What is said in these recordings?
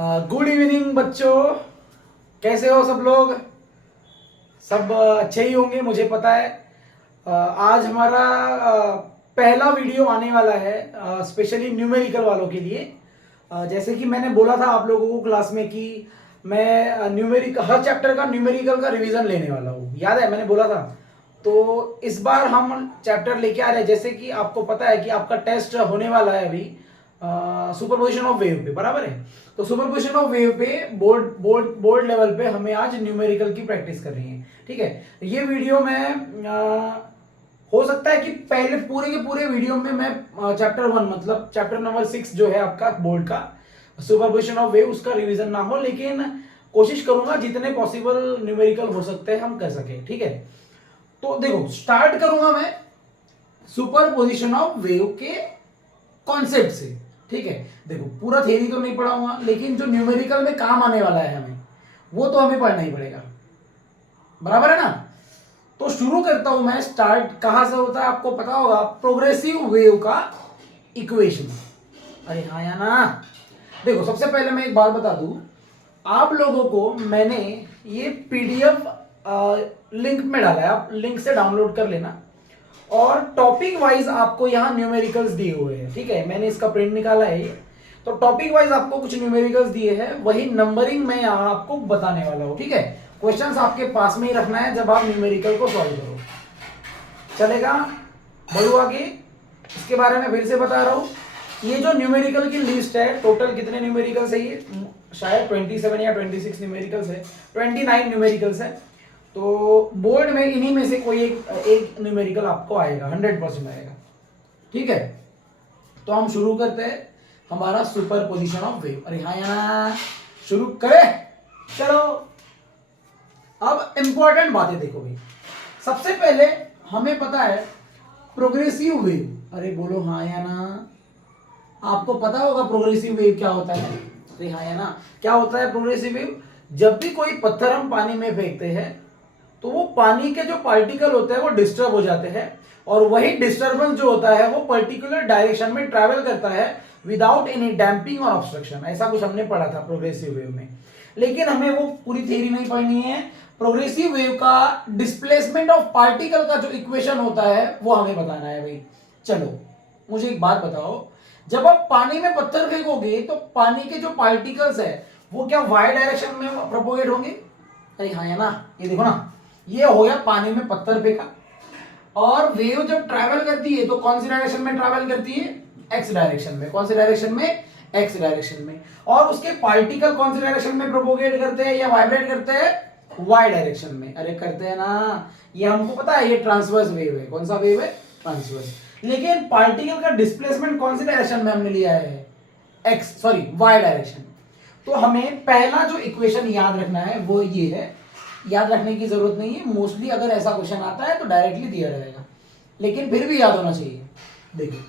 Good evening बच्चों, कैसे हो सब लोग। सब अच्छे ही होंगे, मुझे पता है। आज हमारा पहला वीडियो आने वाला है स्पेशली न्यूमेरिकल वालों के लिए। जैसे कि मैंने बोला था आप लोगों को क्लास में कि मैं न्यूमेरिकल हर चैप्टर का न्यूमेरिकल का रिवीजन लेने वाला हूँ, याद है मैंने बोला था। तो इस बार हम चैप्टर लेके आ रहे हैं, जैसे कि आपको पता है कि आपका टेस्ट होने वाला है अभी सुपरपोजिशन ऑफ वेव पे, बराबर है। तो सुपरपोजिशन ऑफ वेव पे बोर्ड लेवल पे हमें आज न्यूमेरिकल की प्रैक्टिस करनी है, ठीक है। ये वीडियो में हो सकता है कि पहले पूरे के पूरे वीडियो में मैं चैप्टर 1 मतलब चैप्टर नंबर 6 जो है आपका बोर्ड का सुपरपोजिशन ऑफ वेव उसका रिवीजन ना हो, लेकिन कोशिश करूंगा जितने पॉसिबल न्यूमेरिकल हो सकते हैं हम कर सके, ठीक है। तो देखो स्टार्ट करूंगा मैं सुपरपोजिशन ऑफ वेव के कॉन्सेप्ट से, ठीक है। देखो पूरा थ्योरी तो नहीं पढ़ाऊंगा, लेकिन जो न्यूमेरिकल में काम आने वाला है हमें वो तो हमें पढ़ना ही पड़ेगा, बराबर है ना। तो शुरू करता हूं मैं। स्टार्ट कहां से होता है आपको पता होगा, प्रोग्रेसिव वेव का इक्वेशन। अरे हाँ या ना। देखो सबसे पहले मैं एक बात बता दूं आप लोगों को, मैंने ये पीडीएफ लिंक में डाला है, आप लिंक से डाउनलोड कर लेना। और टॉपिक वाइज आपको यहाँ न्यूमेरिकल्स दिए हुए हैं, ठीक है। मैंने इसका प्रिंट निकाला है ये। तो टॉपिक वाइज आपको कुछ न्यूमेरिकल्स दिए हैं, वही नंबरिंग मैं यहाँ आपको बताने वाला हूँ, ठीक है। क्वेश्चंस आपके पास में ही रखना है जब आप न्यूमेरिकल को सॉल्व करो, चलेगा। बढ़ो आगे। इसके बारे में फिर से बता रहा हूँ, ये जो न्यूमेरिकल की लिस्ट है, टोटल कितने न्यूमेरिकल्स है ये, शायद 27 या 26 न्यूमेरिकल्स है, 29 न्यूमेरिकल्स है। तो बोर्ड में इन्हीं में से कोई एक न्यूमेरिकल आपको आएगा, 100% आएगा, ठीक है। तो हम शुरू करते हैं हमारा सुपरपोजिशन ऑफ वेव। अरे हाँ यार, शुरू करें, चलो। अब इंपॉर्टेंट बातें देखो भाई। सबसे पहले हमें पता है प्रोग्रेसिव वेव। अरे बोलो हाँ या ना। आपको पता होगा प्रोग्रेसिव वेव क्या होता है। अरे हाँ या ना, क्या होता है प्रोग्रेसिव वेव। जब भी कोई पत्थर हम पानी में फेंकते हैं तो वो पानी के जो पार्टिकल होते हैं वो डिस्टर्ब हो जाते हैं, और वही डिस्टर्बेंस जो होता है वो पर्टिकुलर डायरेक्शन में ट्रैवल करता है विदाउट एनी डैम्पिंग और ऑब्स्ट्रक्शन। ऐसा कुछ हमने पढ़ा था प्रोग्रेसिव वेव में, लेकिन हमें वो पूरी थ्योरी नहीं पढ़नी है। प्रोग्रेसिव वेव का डिस्प्लेसमेंट ऑफ पार्टिकल का जो इक्वेशन होता है वो हमें बताना है भाई। चलो मुझे एक बात बताओ, जब आप पानी में पत्थर फेंकोगे तो पानी के जो पार्टिकल्स है वो क्या वाई डायरेक्शन में प्रोपोगेट होंगे। अरे हाँ या ना। ये देखो ना, ये हो गया पानी में पत्थर फेंका, और वेव जब ट्रैवल करती है तो कौन सी डायरेक्शन में ट्रैवल करती है, एक्स डायरेक्शन में। कौन सी डायरेक्शन में, एक्स डायरेक्शन में। और उसके पार्टिकल कौन सी डायरेक्शन में प्रोपोगेट करते हैं या वाइब्रेट करते हैं, वाई डायरेक्शन में। अरे करते हैं ना, ये हमको पता है, ये ट्रांसवर्स वेव है। कौन सा वेव है, ट्रांसवर्स। लेकिन पार्टिकल का डिस्प्लेसमेंट कौन सी डायरेक्शन में हमने लिया है, एक्स सॉरी वाई डायरेक्शन। तो हमें पहला जो इक्वेशन याद रखना है वो ये है। याद रखने की जरूरत नहीं है, मोस्टली अगर ऐसा क्वेश्चन आता है तो डायरेक्टली दिया रहेगा, लेकिन फिर भी याद होना चाहिए। देखिए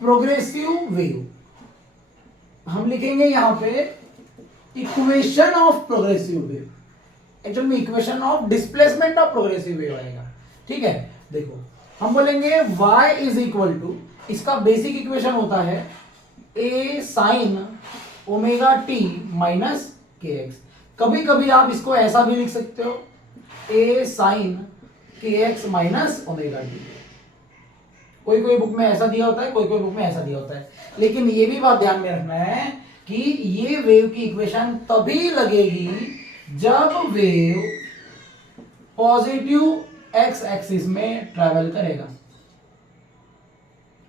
प्रोग्रेसिव वेव हम लिखेंगे यहां पे equation of progressive wave. Actual में equation of displacement of progressive wave आएगा, ठीक है। देखो हम बोलेंगे y इज इक्वल टू, इसका बेसिक इक्वेशन होता है a sine omega T minus के एक्स। कभी कभी आप इसको ऐसा भी लिख सकते हो, a साइन के एक्स माइनस ओमेगा टी। कोई कोई बुक में ऐसा दिया होता है, कोई कोई बुक में ऐसा दिया होता है। लेकिन ये भी बात ध्यान में रखना है कि ये वेव की इक्वेशन तभी लगेगी जब वेव पॉजिटिव एक्स एक्सिस में ट्रैवल करेगा,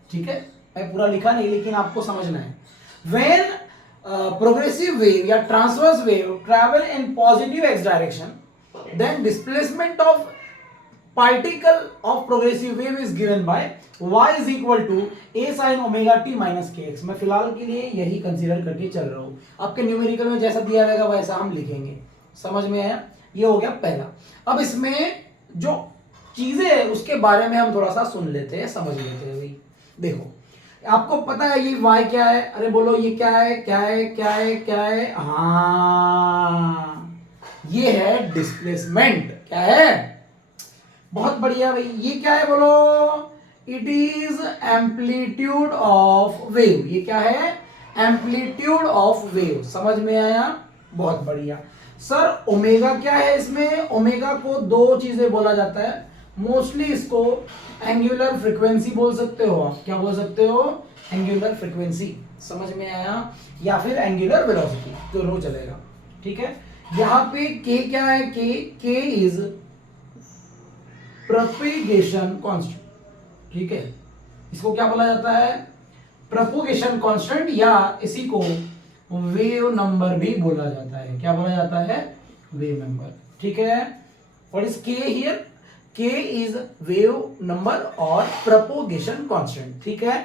ठीक है। मैं पूरा लिखा नहीं, लेकिन आपको समझना है। व्हेन प्रोग्रेसिव वेव या transverse wave travel in positive X direction, then displacement of particle of progressive wave is given by y is equal to a sin omega t minus के एक्स। मैं फिलहाल के लिए यही कंसीडर करके चल रहा हूं। आपके न्यूमेरिकल में जैसा दिया रहेगा वैसा हम लिखेंगे। समझ में आया, ये हो गया पहला। अब इसमें जो चीजें है उसके बारे में हम थोड़ा सा सुन लेते हैं, समझ लेते हैं भाई। देखो आपको पता है ये y क्या है। अरे बोलो ये क्या है, क्या है, क्या है, क्या है। हाँ ये है डिस्प्लेसमेंट। क्या है, बहुत बढ़िया भाई। ये क्या है बोलो, it is amplitude of wave. ये क्या है, एम्पलीट्यूड ऑफ वेव। समझ में आया? बहुत बढ़िया। सर ओमेगा क्या है इसमें? ओमेगा को दो चीजें बोला जाता है मोस्टली। इसको एंगुलर फ्रीक्वेंसी बोल सकते हो आप। क्या बोल सकते हो? Angular frequency. समझ में आया? या फिर एंगुलर वेलोसिटी, दोनों चलेगा। ठीक है। यहां पे के क्या है? के इज प्रोपेगेशन कांस्टेंट। ठीक है, इसको क्या बोला जाता है? प्रोपेगेशन कांस्टेंट, या इसी को वेव नंबर भी बोला जाता है। क्या बोला जाता है? Wave number. ठीक है। व्हाट इज के हियर? के इज वेव नंबर और प्रोपेगेशन कांस्टेंट। ठीक है।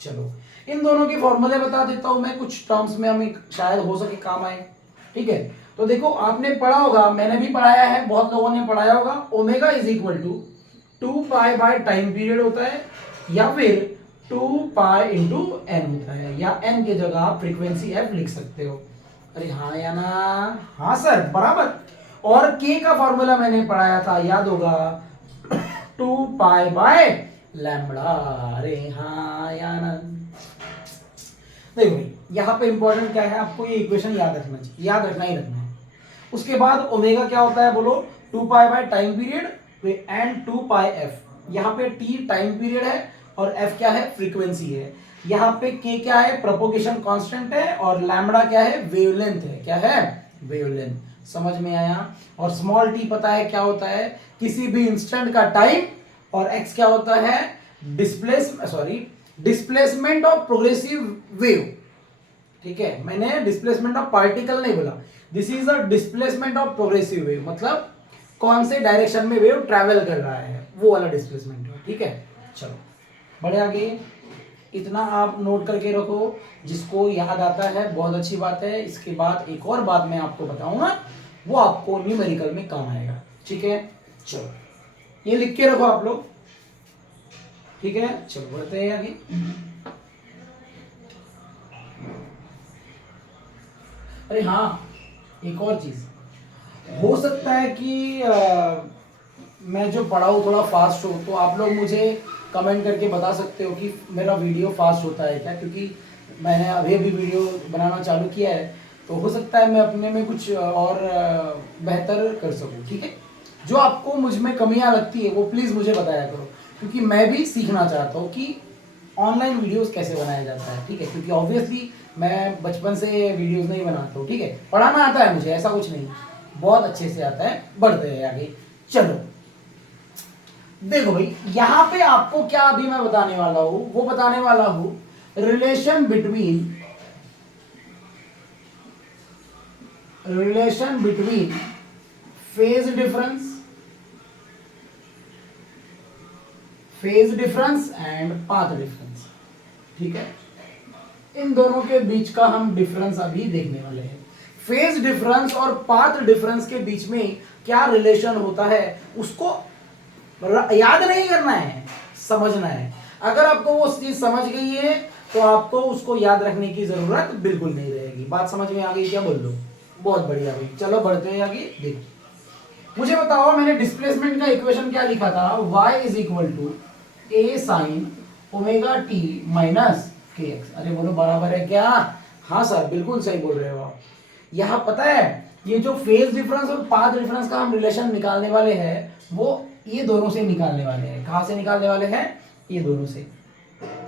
चलो इन दोनों के फॉर्मूले बता देता हूं मैं, कुछ टर्म्स में हमें शायद हो सके काम आए। ठीक है, तो देखो आपने पढ़ा होगा, मैंने भी पढ़ाया है, बहुत लोगों ने पढ़ाया होगा। Omega is equal to 2 pi by time period होता है, या फिर 2 पाई इंटू एन होता है, या एन के जगह आप फ्रीक्वेंसी एफ लिख सकते हो। अरे हाँ या ना? हाँ सर बराबर। और के का फॉर्मूला मैंने पढ़ाया था, याद होगा, 2 पाई बाय लैम्बडा। अरे हाँ या ना? देखो भाई यहाँ पे इंपॉर्टेंट क्या है, आपको ये इक्वेशन याद रखना चाहिए, याद रखना ही रखना है। उसके बाद ओमेगा क्या होता है बोलो? 2 pi by time period and 2 pi F. यहाँ पे टी टाइम पीरियड है और एफ क्या है? फ्रीक्वेंसी है। यहाँ पे के क्या है? प्रोपोगेशन कांस्टेंट है, और लैम्बडा क्या है? वेवलेंथ है। क्या है? वेवलेंथ। समझ में आया? और स्मॉल टी पता है क्या होता है? किसी भी इंस्टेंट का टाइम, और एक्स क्या होता है? Displacement of progressive wave. ठीक है, मैंने डिस्प्लेसमेंट ऑफ पार्टिकल नहीं बोला, this is a displacement of progressive wave, मतलब कौन से डायरेक्शन में वेव ट्रैवल कर रहा है, वो वाला डिस्प्लेसमेंट है। ठीक है, चलो बढ़े आगे। इतना आप नोट करके रखो, जिसको याद आता है बहुत अच्छी बात है। इसके बाद एक और बात मैं आपको बताऊंगा, वो आपको न्यूमेरिकल में काम आएगा। ठीक है, चलो ये लिख के रखो आप लोग। ठीक है, चलो बढ़ते हैं आगे। अरे हाँ, एक और चीज हो सकता है कि मैं जो पढ़ाऊँ थोड़ा फास्ट हो, तो आप लोग मुझे कमेंट करके बता सकते हो कि मेरा वीडियो फास्ट होता है क्या, क्योंकि मैंने अभी अभी वीडियो बनाना चालू किया है, तो हो सकता है मैं अपने में कुछ और बेहतर कर सकूँ। ठीक है, जो आपको मुझ में कमियां लगती है वो प्लीज़ मुझे बताया करो, क्योंकि मैं भी सीखना चाहता हूँ कि ऑनलाइन वीडियोस कैसे बनाया जाता है। ठीक है, क्योंकि ऑब्वियसली मैं बचपन से वीडियोस नहीं बनाता हूँ। ठीक है, पढ़ाना आता है मुझे, ऐसा कुछ नहीं, बहुत अच्छे से आता है। बढ़ते हैं आगे, चलो देखो भाई, यहां पे आपको क्या अभी मैं बताने वाला हूं, वो बताने वाला हूं relation between phase difference and path difference. ठीक है, इन दोनों के बीच का हम डिफरेंस अभी देखने वाले हैं। फेज डिफरेंस और पाथ डिफरेंस के बीच में क्या रिलेशन होता है, उसको याद नहीं करना है, समझना है। अगर आपको वो चीज समझ गई है तो आपको उसको याद रखने की जरूरत बिल्कुल नहीं रहेगी। बात समझ में आ गई क्या? बोल दो। बहुत बढ़िया भाई, चलो बढ़ते हैं आगे। देखिए, मुझे बताओ, मैंने डिस्प्लेसमेंट का इक्वेशन क्या लिखा था? y is equal to A sine omega T minus के एक्स। अरे बोलो बराबर है क्या? हाँ सर, बिल्कुल सही बोल रहे हो आप। यहाँ पता है, ये जो फेज डिफरेंस और पाथ डिफरेंस का हम रिलेशन निकालने वाले हैं, वो ये दोनों से निकालने वाले हैं। कहाँ से निकालने वाले हैं? ये दोनों से।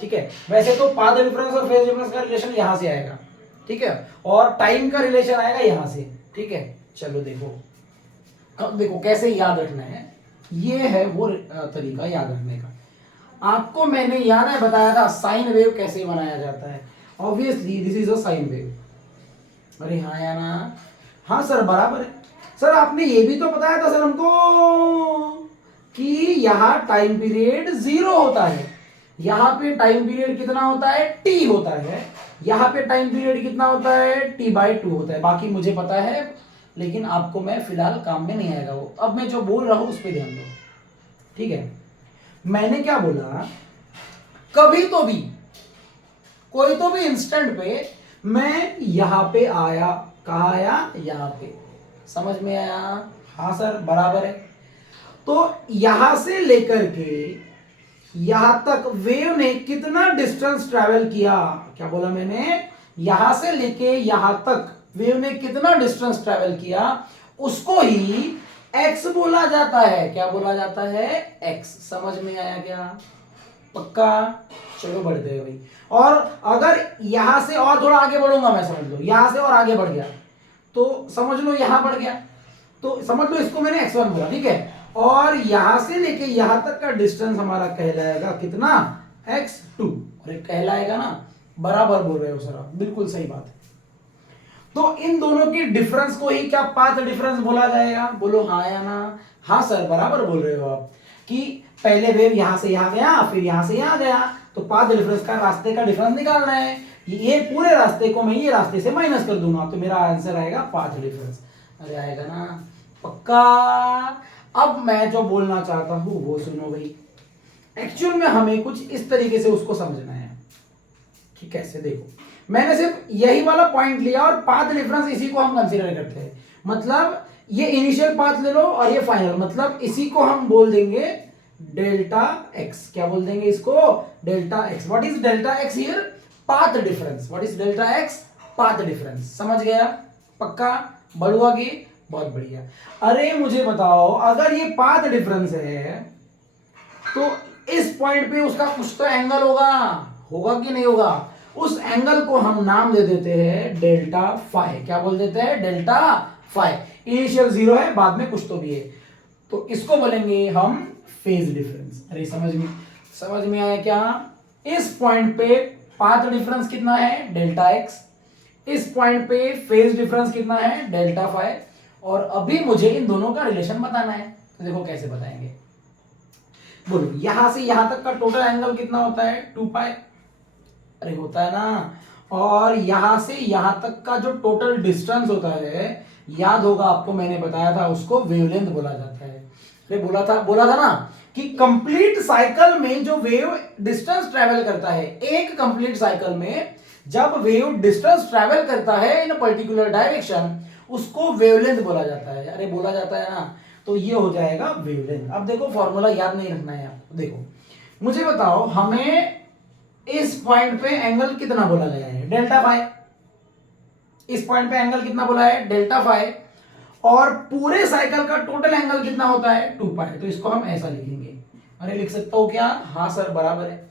ठीक है, वैसे तो पाथ डिफरेंस और फेज डिफरेंस का रिलेशन यहाँ से आएगा। ठीक है, और टाइम का रिलेशन आएगा यहाँ से। ठीक है, चलो देखो, अब देखो कैसे याद रखना है। ये है वो तरीका याद रखने का। आपको मैंने याद है बताया था साइन वेव कैसे बनाया जाता है। Obviously this is a sine wave. अरे हाँ या ना? हाँ सर बराबर है। सर आपने ये भी तो बताया था सर हमको कि यहाँ टाइम पीरियड 0 होता है, यहाँ पे टाइम पीरियड कितना होता है? t होता है। यहाँ पे टाइम पीरियड कितना होता है? t/2 होता है। बाकी मुझे पता है, लेकिन आपको मैं फिलहाल काम में नहीं आएगा वो। अब मैं जो बोल रहा हूं उस पर ध्यान दो। ठीक है, मैंने क्या बोला, कभी तो भी कोई तो भी इंस्टेंट पे मैं यहां पे आया, कहा आया? यहां पे। समझ में आया? हाँ सर बराबर है। तो यहां से लेकर के यहां तक वेव ने कितना डिस्टेंस ट्रैवल किया? क्या बोला मैंने? यहां से लेके यहां तक वेव ने कितना डिस्टेंस ट्रेवल किया उसको ही x बोला जाता है। क्या बोला जाता है? x। समझ में आया क्या? पक्का? चलो बढ़ते हैं भाई। और अगर यहां से और थोड़ा आगे बढ़ूंगा मैं, समझ लो यहां से और आगे बढ़ गया तो समझ लो यहां बढ़ गया, तो समझ लो इसको मैंने x1 बोला, ठीक है। और यहां से लेके यहां तक का डिस्टेंस हमारा कहलाएगा कितना? x2। और ये कहलाएगा ना, बराबर बोल रहे हो सर आप, बिल्कुल सही बात है। तो इन दोनों की डिफरेंस को ही क्या पाथ डिफरेंस बोला जाएगा? बोलो हाँ या ना। हाँ सर, बराबर बोल रहे हो आप कि पहले वेव यहां से यहां गया, फिर यहां से यहां गया, तो पाथ डिफरेंस का रास्ते का डिफरेंस निकालना है। ये पूरे रास्ते को मैं ये रास्ते से माइनस कर दूंगा तो मेरा आंसर आएगा पाथ डिफरेंस। अरे आएगा ना? पक्का? अब मैं जो बोलना चाहता हूं वो सुनो भाई। एक्चुअल में हमें कुछ इस तरीके से उसको समझना है कि कैसे। देखो, मैंने सिर्फ यही वाला पॉइंट लिया और पाथ डिफरेंस इसी को हम कंसीडर करते हैं। मतलब ये इनिशियल पाथ ले लो और ये फाइनल, मतलब इसी को हम बोल देंगे डेल्टा एक्स। क्या बोल देंगे इसको? Delta x. What is delta x here? Path difference. What is delta x? Path difference. समझ गया? पक्का? बढ़ू आगे? बहुत बढ़िया। अरे मुझे बताओ, अगर ये पाथ डिफरेंस है तो इस पॉइंट पे उसका कुछ तो एंगल होगा, होगा कि नहीं होगा? उस एंगल को हम नाम दे देते हैं डेल्टा फाई। क्या बोल देते हैं? Delta phi. इनिशियल 0 है, बाद में कुछ तो भी है, तो इसको बोलेंगे हम फेज डिफरेंस। अरे समझ में आया क्या? इस पॉइंट पे पाथ डिफरेंस कितना है? Delta X. इस पॉइंट पे फेज डिफरेंस कितना है? Delta phi. और अभी मुझे इन दोनों का रिलेशन बताना है, तो देखो कैसे बताएंगे। बोलो, यहां से यहां तक का टोटल एंगल कितना होता है? 2 पाई। अरे होता है ना। और यहां से यहां तक का जो टोटल डिस्टेंस होता है, याद होगा आपको, मैंने बताया था उसको वेवलेंथ बोला जाता है। अरे बोला था ना कि कंप्लीट साइकिल में जो वेव डिस्टेंस ट्रेवल करता है, एक कंप्लीट साइकिल में जब वेव डिस्टेंस ट्रेवल करता है इन पर्टिकुलर डायरेक्शन, उसको वेवलेंथ बोला जाता है। अरे बोला जाता है ना, तो ये हो जाएगा वेवलेंथ। अब देखो, फॉर्मूला याद नहीं रखना है आपको। देखो मुझे बताओ, हमें इस पॉइंट पे एंगल कितना बोला गया है? Delta phi. इस पॉइंट पे एंगल कितना बोला है? Delta phi. और पूरे साइकिल का टोटल एंगल कितना होता है? 2 पाई। तो इसको हम ऐसा लिखेंगे। अरे लिख सकता हूं क्या? हाँ सर, बराबर है।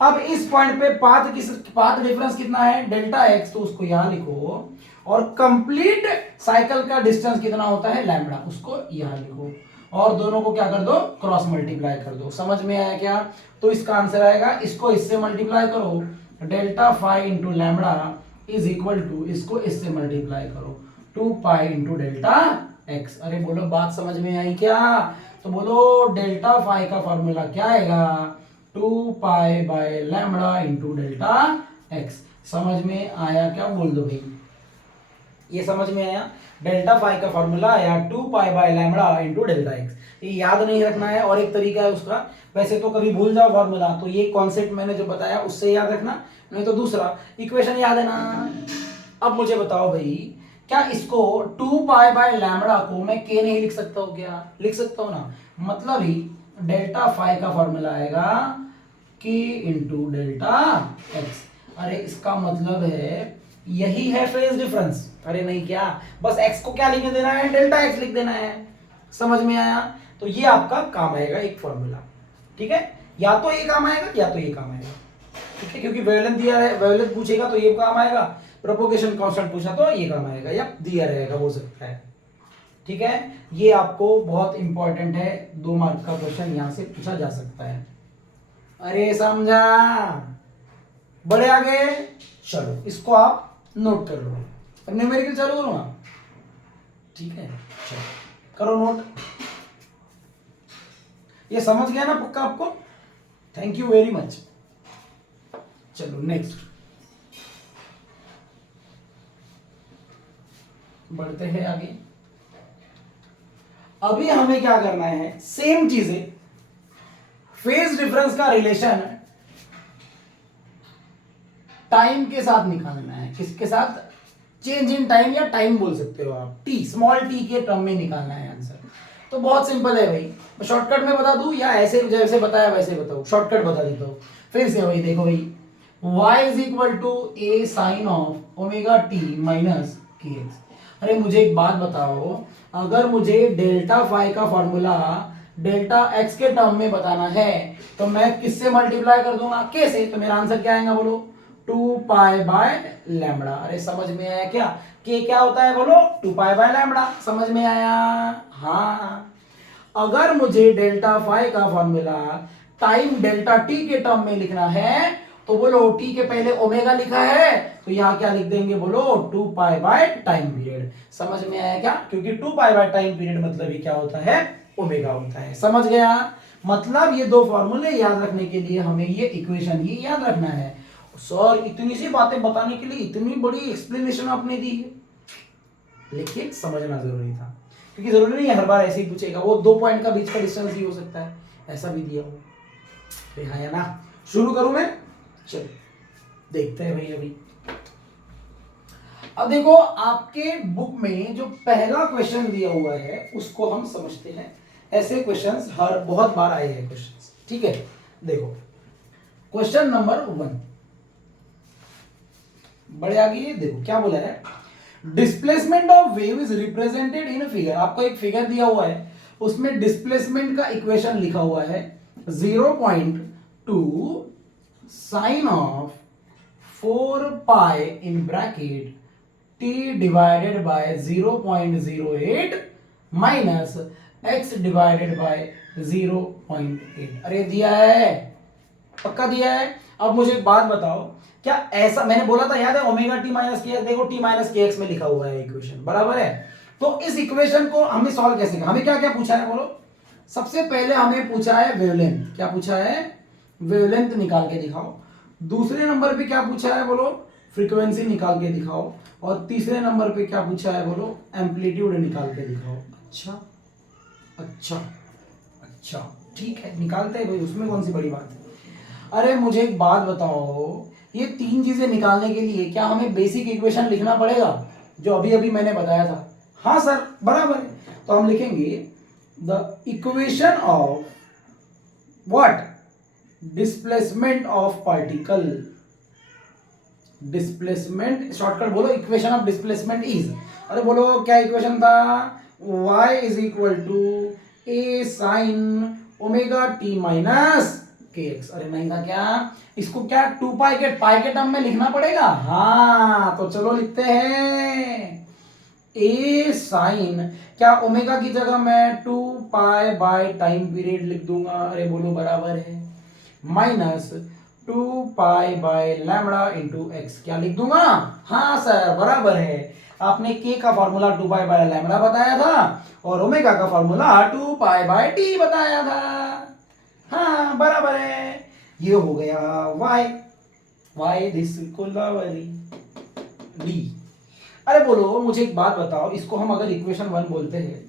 अब इस पॉइंट पे पाथ डिफरेंस कितना है? डेल्टा एक्स, तो उसको यहां लिखो। और कंप्लीट साइकिल का डिस्टेंस कितना होता है? लैम्बडा, उसको यहां लिखो। और दोनों को क्या कर दो? क्रॉस मल्टीप्लाई कर दो। समझ में आया क्या? तो इसका आंसर आएगा, इसको इससे मल्टीप्लाई करो, delta phi into lambda is equal to, इसको इससे मल्टीप्लाई करो, 2 पाई इंटू डेल्टा एक्स। अरे बोलो, बात समझ में आई क्या? तो बोलो, डेल्टा फाई का फॉर्मूला क्या आएगा? 2 pi bye lambda into delta x. समझ में आया क्या? बोल दो भाई। ये समझ में आया? डेल्टा फाई का फॉर्मूला आया 2 pi bye lambda into delta x. ये याद नहीं रखना है, और एक तरीका है उसका। वैसे तो कभी भूल जाओ फॉर्मूला, तो ये कॉन्सेप्ट मैंने जो बताया उससे याद रखना, नहीं तो दूसरा इक्वेशन याद है ना। अब मुझे बताओ भाई, क्या इसको 2 पाई बाय लैम्बडा को मैं के नहीं लिख सकता हूँ? क्या लिख सकता हूँ ना। मतलब ही डेल्टा फाई का फॉर्मूला आएगा के इंटू डेल्टा एक्स। अरे इसका मतलब है यही है फेज डिफरेंस। अरे नहीं, क्या बस x को क्या लिख देना है? डेल्टा x लिख देना है। समझ में आया? तो ये आपका काम आएगा एक फॉर्मूला, ठीक है। या तो ये काम आएगा या तो ये काम आएगा, ठीक है, क्योंकि वेवलेंथ दिया है, वेवलेंथ पूछेगा तो ये काम आएगा, प्रोपोगेशन कांस्टेंट पूछा तो ये काम आएगा, या दिया रहेगा, हो सकता है, ठीक है। ये आपको बहुत इंपॉर्टेंट है, 2 मार्क का क्वेश्चन यहां से पूछा जा सकता है। अरे समझा? बड़े आगे चलो, इसको आप नोट कर लो। अब न्यूमेरिकल चालू करो ना, ठीक है, चलो करो नोट। ये समझ गया ना पक्का आपको? Thank you very much. चलो नेक्स्ट बढ़ते हैं आगे। अभी हमें क्या करना है? सेम चीजें, फेज डिफरेंस का रिलेशन टाइम के साथ निकालना है। किसके साथ? चेंज इन टाइम, या टाइम बोल सकते हो आप, टी, स्मॉल टी के टर्म में निकालना है आंसर। तो बहुत सिंपल है भाई, मैं शॉर्टकट में बता दूं या ऐसे जैसे बताया वैसे बताऊं? शॉर्टकट बता देता हूं फिर से भाई। देखो भाई, y is equal to A sine of omega T minus के एक्स। अरे मुझे एक बात बताओ, अगर मुझे डेल्टा फाई का फॉर्मूला डेल्टा एक्स के टर्म में बताना है तो मैं किससे मल्टीप्लाई कर दूंगा, के से। तो मेरा आंसर क्या आएगा बोलो, 2 पाई बाय लैम्बडा। अरे समझ में आया क्या, के क्या होता है बोलो, 2 पाई बाय लैम्बडा। समझ में आया। हाँ, अगर मुझे डेल्टा फाई का फॉर्मूला टाइम डेल्टा टी के टर्म में लिखना है तो बोलो टी के पहले ओमेगा लिखा है तो यहां क्या लिख देंगे बोलो, 2 पाई बाय टाइम पीरियड। समझ में आया क्या, क्योंकि 2 पाई बाय टाइम पीरियड मतलब ये क्या होता है, ओमेगा होता है। समझ गया। मतलब ये दो फॉर्मूले याद रखने के लिए हमें ये इक्वेशन ही याद रखना है। सर इतनी सी बातें बताने के लिए इतनी बड़ी एक्सप्लेनेशन आपने दी है, लेकिन समझना जरूरी था, क्योंकि जरूरी नहीं है हर बार ऐसे ही पूछेगा। वो 2 पॉइंट का बीच का डिस्टेंस भी हो सकता है, ऐसा भी दिया हो। हाँ या ना। शुरू करूं मैं, चलो देखते हैं भाई। अभी अब देखो, आपके बुक में जो पहला क्वेश्चन दिया हुआ है उसको हम समझते हैं। ऐसे क्वेश्चंस हर बहुत बार आए हैं क्वेश्चंस, ठीक है। देखो क्वेश्चन नंबर 1, बड़े आगे देखो क्या बोला है, displacement of wave is represented in figure. आपको एक फिगर दिया हुआ है, उसमें डिस्प्लेसमेंट का इक्वेशन लिखा हुआ है 0.2 sine of 4 pi in bracket t divided by 0.08 minus x divided by 0.8। अरे दिया है, पक्का दिया है। अब मुझे एक बात बताओ, क्या ऐसा मैंने बोला था याद है, ओमेगा टी माइनस के, देखो टी माइनस के एक्स में लिखा हुआ है इक्वेशन, बराबर है। तो इस इक्वेशन को हमें सॉल्व कैसे करना, हमें क्या क्या पूछा है बोलो। सबसे पहले हमें पूछा है वेवलेंथ, क्या पूछा है, वेवलेंथ निकाल के दिखाओ। दूसरे नंबर पे क्या पूछा है बोलो, फ्रीक्वेंसी निकाल के दिखाओ। और तीसरे नंबर पे क्या पूछा है बोलो, एम्पलीट्यूड निकाल के दिखाओ। अच्छा अच्छा अच्छा, ठीक है, निकालते हैं भाई, उसमें कौन सी बड़ी बात है। अरे मुझे एक बात बताओ, ये तीन चीजें निकालने के लिए क्या हमें बेसिक इक्वेशन लिखना पड़ेगा, जो अभी अभी मैंने बताया था। हाँ सर बराबर है। तो हम लिखेंगे the equation of what, displacement of particle. Displacement shortcut बोलो, इक्वेशन ऑफ डिस्प्लेसमेंट इज, अरे बोलो क्या इक्वेशन था, y is equal to A sine omega T minus के एक्स। अरे नहीं था क्या, इसको क्या 2 पाई के टर्म में लिखना पड़ेगा। हाँ तो चलो लिखते हैं, ए साइन क्या ओमेगा की जगह मैं 2 पाई बाय टाइम पीरियड लिख दूंगा। अरे बोलो बराबर है, minus 2 pi bye lambda into x, क्या लिख दूंगा। हाँ सर बराबर है। आपने के का फॉर्मूला 2 पाई बाय लैम्बडा बताया था और ओमेगा का फॉर्मूला 2 पाई बाय टी बताया था। हाँ बराबर है। ये हो गया y, y this Kolaveri D. अरे बोलो मुझे एक बात बताओ, इसको हम अगर इक्वेशन 1 बोलते हैं,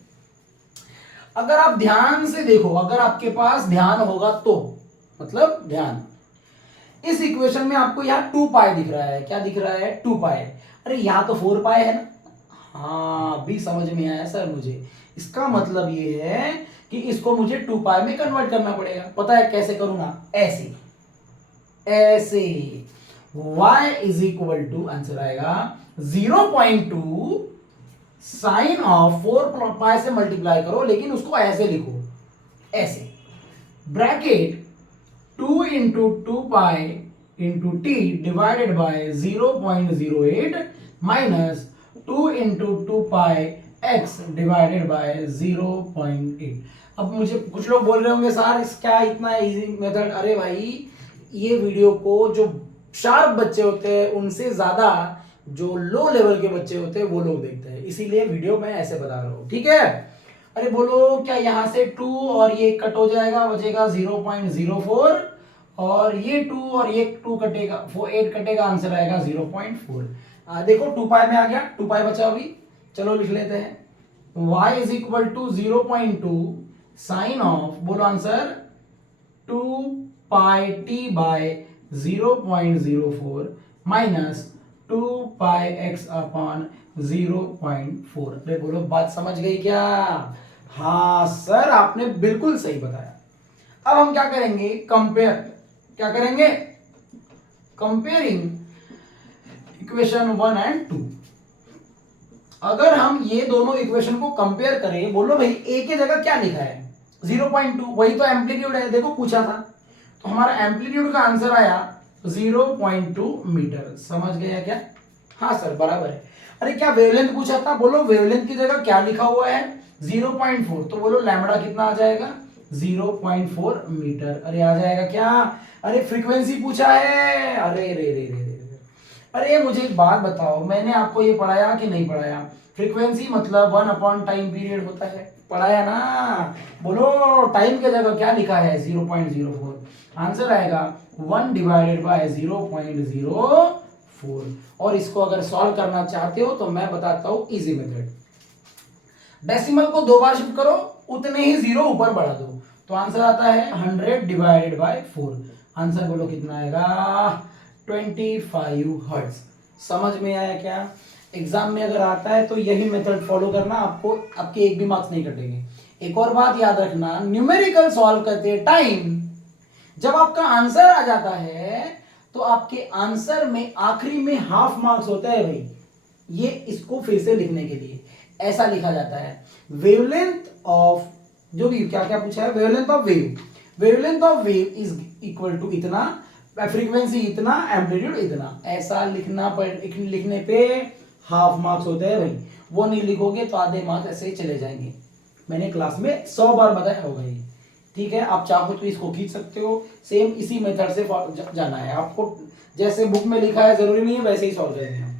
अगर आप ध्यान से देखो, अगर आपके पास ध्यान होगा तो, मतलब ध्यान, इस इक्वेशन में आपको यहाँ 2 पाई दिख रहा है, क्या दिख रहा है, 2 पाई। अरे यहाँ तो 4 पाई है ना। हाँ भी समझ में आया सर मुझे। इसका मतलब ये है कि इसको मुझे 2 पाई में कन्वर्ट करना पड़ेगा। पता है कैसे करूंगा, ऐसे ऐसे, y is equal to, answer आएगा 0.2 साइन ऑफ 4 पाई से मल्टीप्लाई करो, लेकिन उसको ऐसे लिखो, ऐसे bracket 2 into 2 pi into T divided by 0.08 minus 2 into 2 pi x divided by 0.8। अब मुझे कुछ लोग बोल रहे होंगे सर इस क्या इतना इजी मेथड। अरे भाई ये वीडियो को जो शार्प बच्चे होते हैं उनसे ज्यादा जो लो लेवल के बच्चे होते हैं वो लोग देखते हैं, इसीलिए वीडियो मैं ऐसे बता रहा हूं, ठीक है। अरे बोलो क्या यहाँ से 2 और ये कट हो जाएगा, बचेगा 0.04 और ये 2 और ये 2 कटेगा, 8 कटेगा, आंसर आएगा 0.4। देखो 2 पाई में आ गया, 2 पाई बचा अभी, चलो लिख लेते हैं, y is equal to 0.2 sine of, बोलो answer, 2 pi T by 0.04 minus 2 pi X upon 0.4। अरे बोलो बात समझ गई क्या। हाँ सर आपने बिल्कुल सही बताया। अब हम क्या करेंगे, कंपेयर, क्या करेंगे, कंपेयरिंग इक्वेशन 1 एंड 2। अगर हम ये दोनों इक्वेशन को कंपेयर करें, बोलो भाई ए के जगह क्या लिखा है 0.2, वही तो एम्पलीट्यूड है, देखो पूछा था, तो हमारा एम्पलीट्यूड का आंसर आया 0.2 मीटर। समझ गया क्या? हाँ सर बराबर है। अरे क्या वेवलेंथ पूछा था, बोलो वेवलेंथ की जगह क्या लिखा हुआ है 0.4, तो बोलो लैम्बडा कितना आ जाएगा 0.4 मीटर। अरे आ जाएगा क्या? अरे फ्रीक्वेंसी पूछा है, अरे रे रे रे रे रे। अरे मुझे एक बात बताओ, मैंने आपको ये पढ़ाया कि नहीं पढ़ाया? फ्रीक्वेंसी मतलब 1 टाइम पीरियड होता है, पढ़ाया ना? बोलो टाइम के जगह क्या लिखा है 0.04, आंसर आएगा 1 डिवाइडेड बाय 0.04। और इसको अगर सॉल्व करना चाहते हो तो मैं बताता हूं इजी मेथड। डेसिमल को 2 बार शिफ्ट करो, उतने ही जीरो ऊपर बढ़ा दो, तो आंसर आता है 100 डिवाइडेड बाय 4। आंसर बोलो कितना आएगा 25 हर्ट्ज। समझ में आया क्या? एग्जाम में अगर आता है तो यही मेथड फॉलो करना, आपको आपके एक भी मार्क्स नहीं कटेंगे। एक और बात याद रखना, न्यूमेरिकल सॉल्व करते टाइम जब आपका आंसर आ जाता है तो आपके आंसर में आखिरी में हाफ मार्क्स होता है भाई, ये इसको फिर से लिखने के लिए ऐसा लिखा जाता है वेवलेंथ ऑफ, जो भी क्या क्या पूछा है, wavelength of wave, wavelength of wave is equal to इतना, फ्रीक्वेंसी इतना, एम्पलीट्यूड इतना, ऐसा लिखने पे हाफ मार्क्स होते हैं भाई। वो नहीं लिखोगे तो आधे मार्क्स ऐसे ही चले जाएंगे। मैंने क्लास में 100 बार बताया होगा ये, ठीक है? आप चाहो तो इसको खींच सकते हो, सेम इसी मेथड से जाना है आपको, जैसे बुक में लिखा है जरूरी नहीं है वैसे ही सॉल्व करेंगे हम।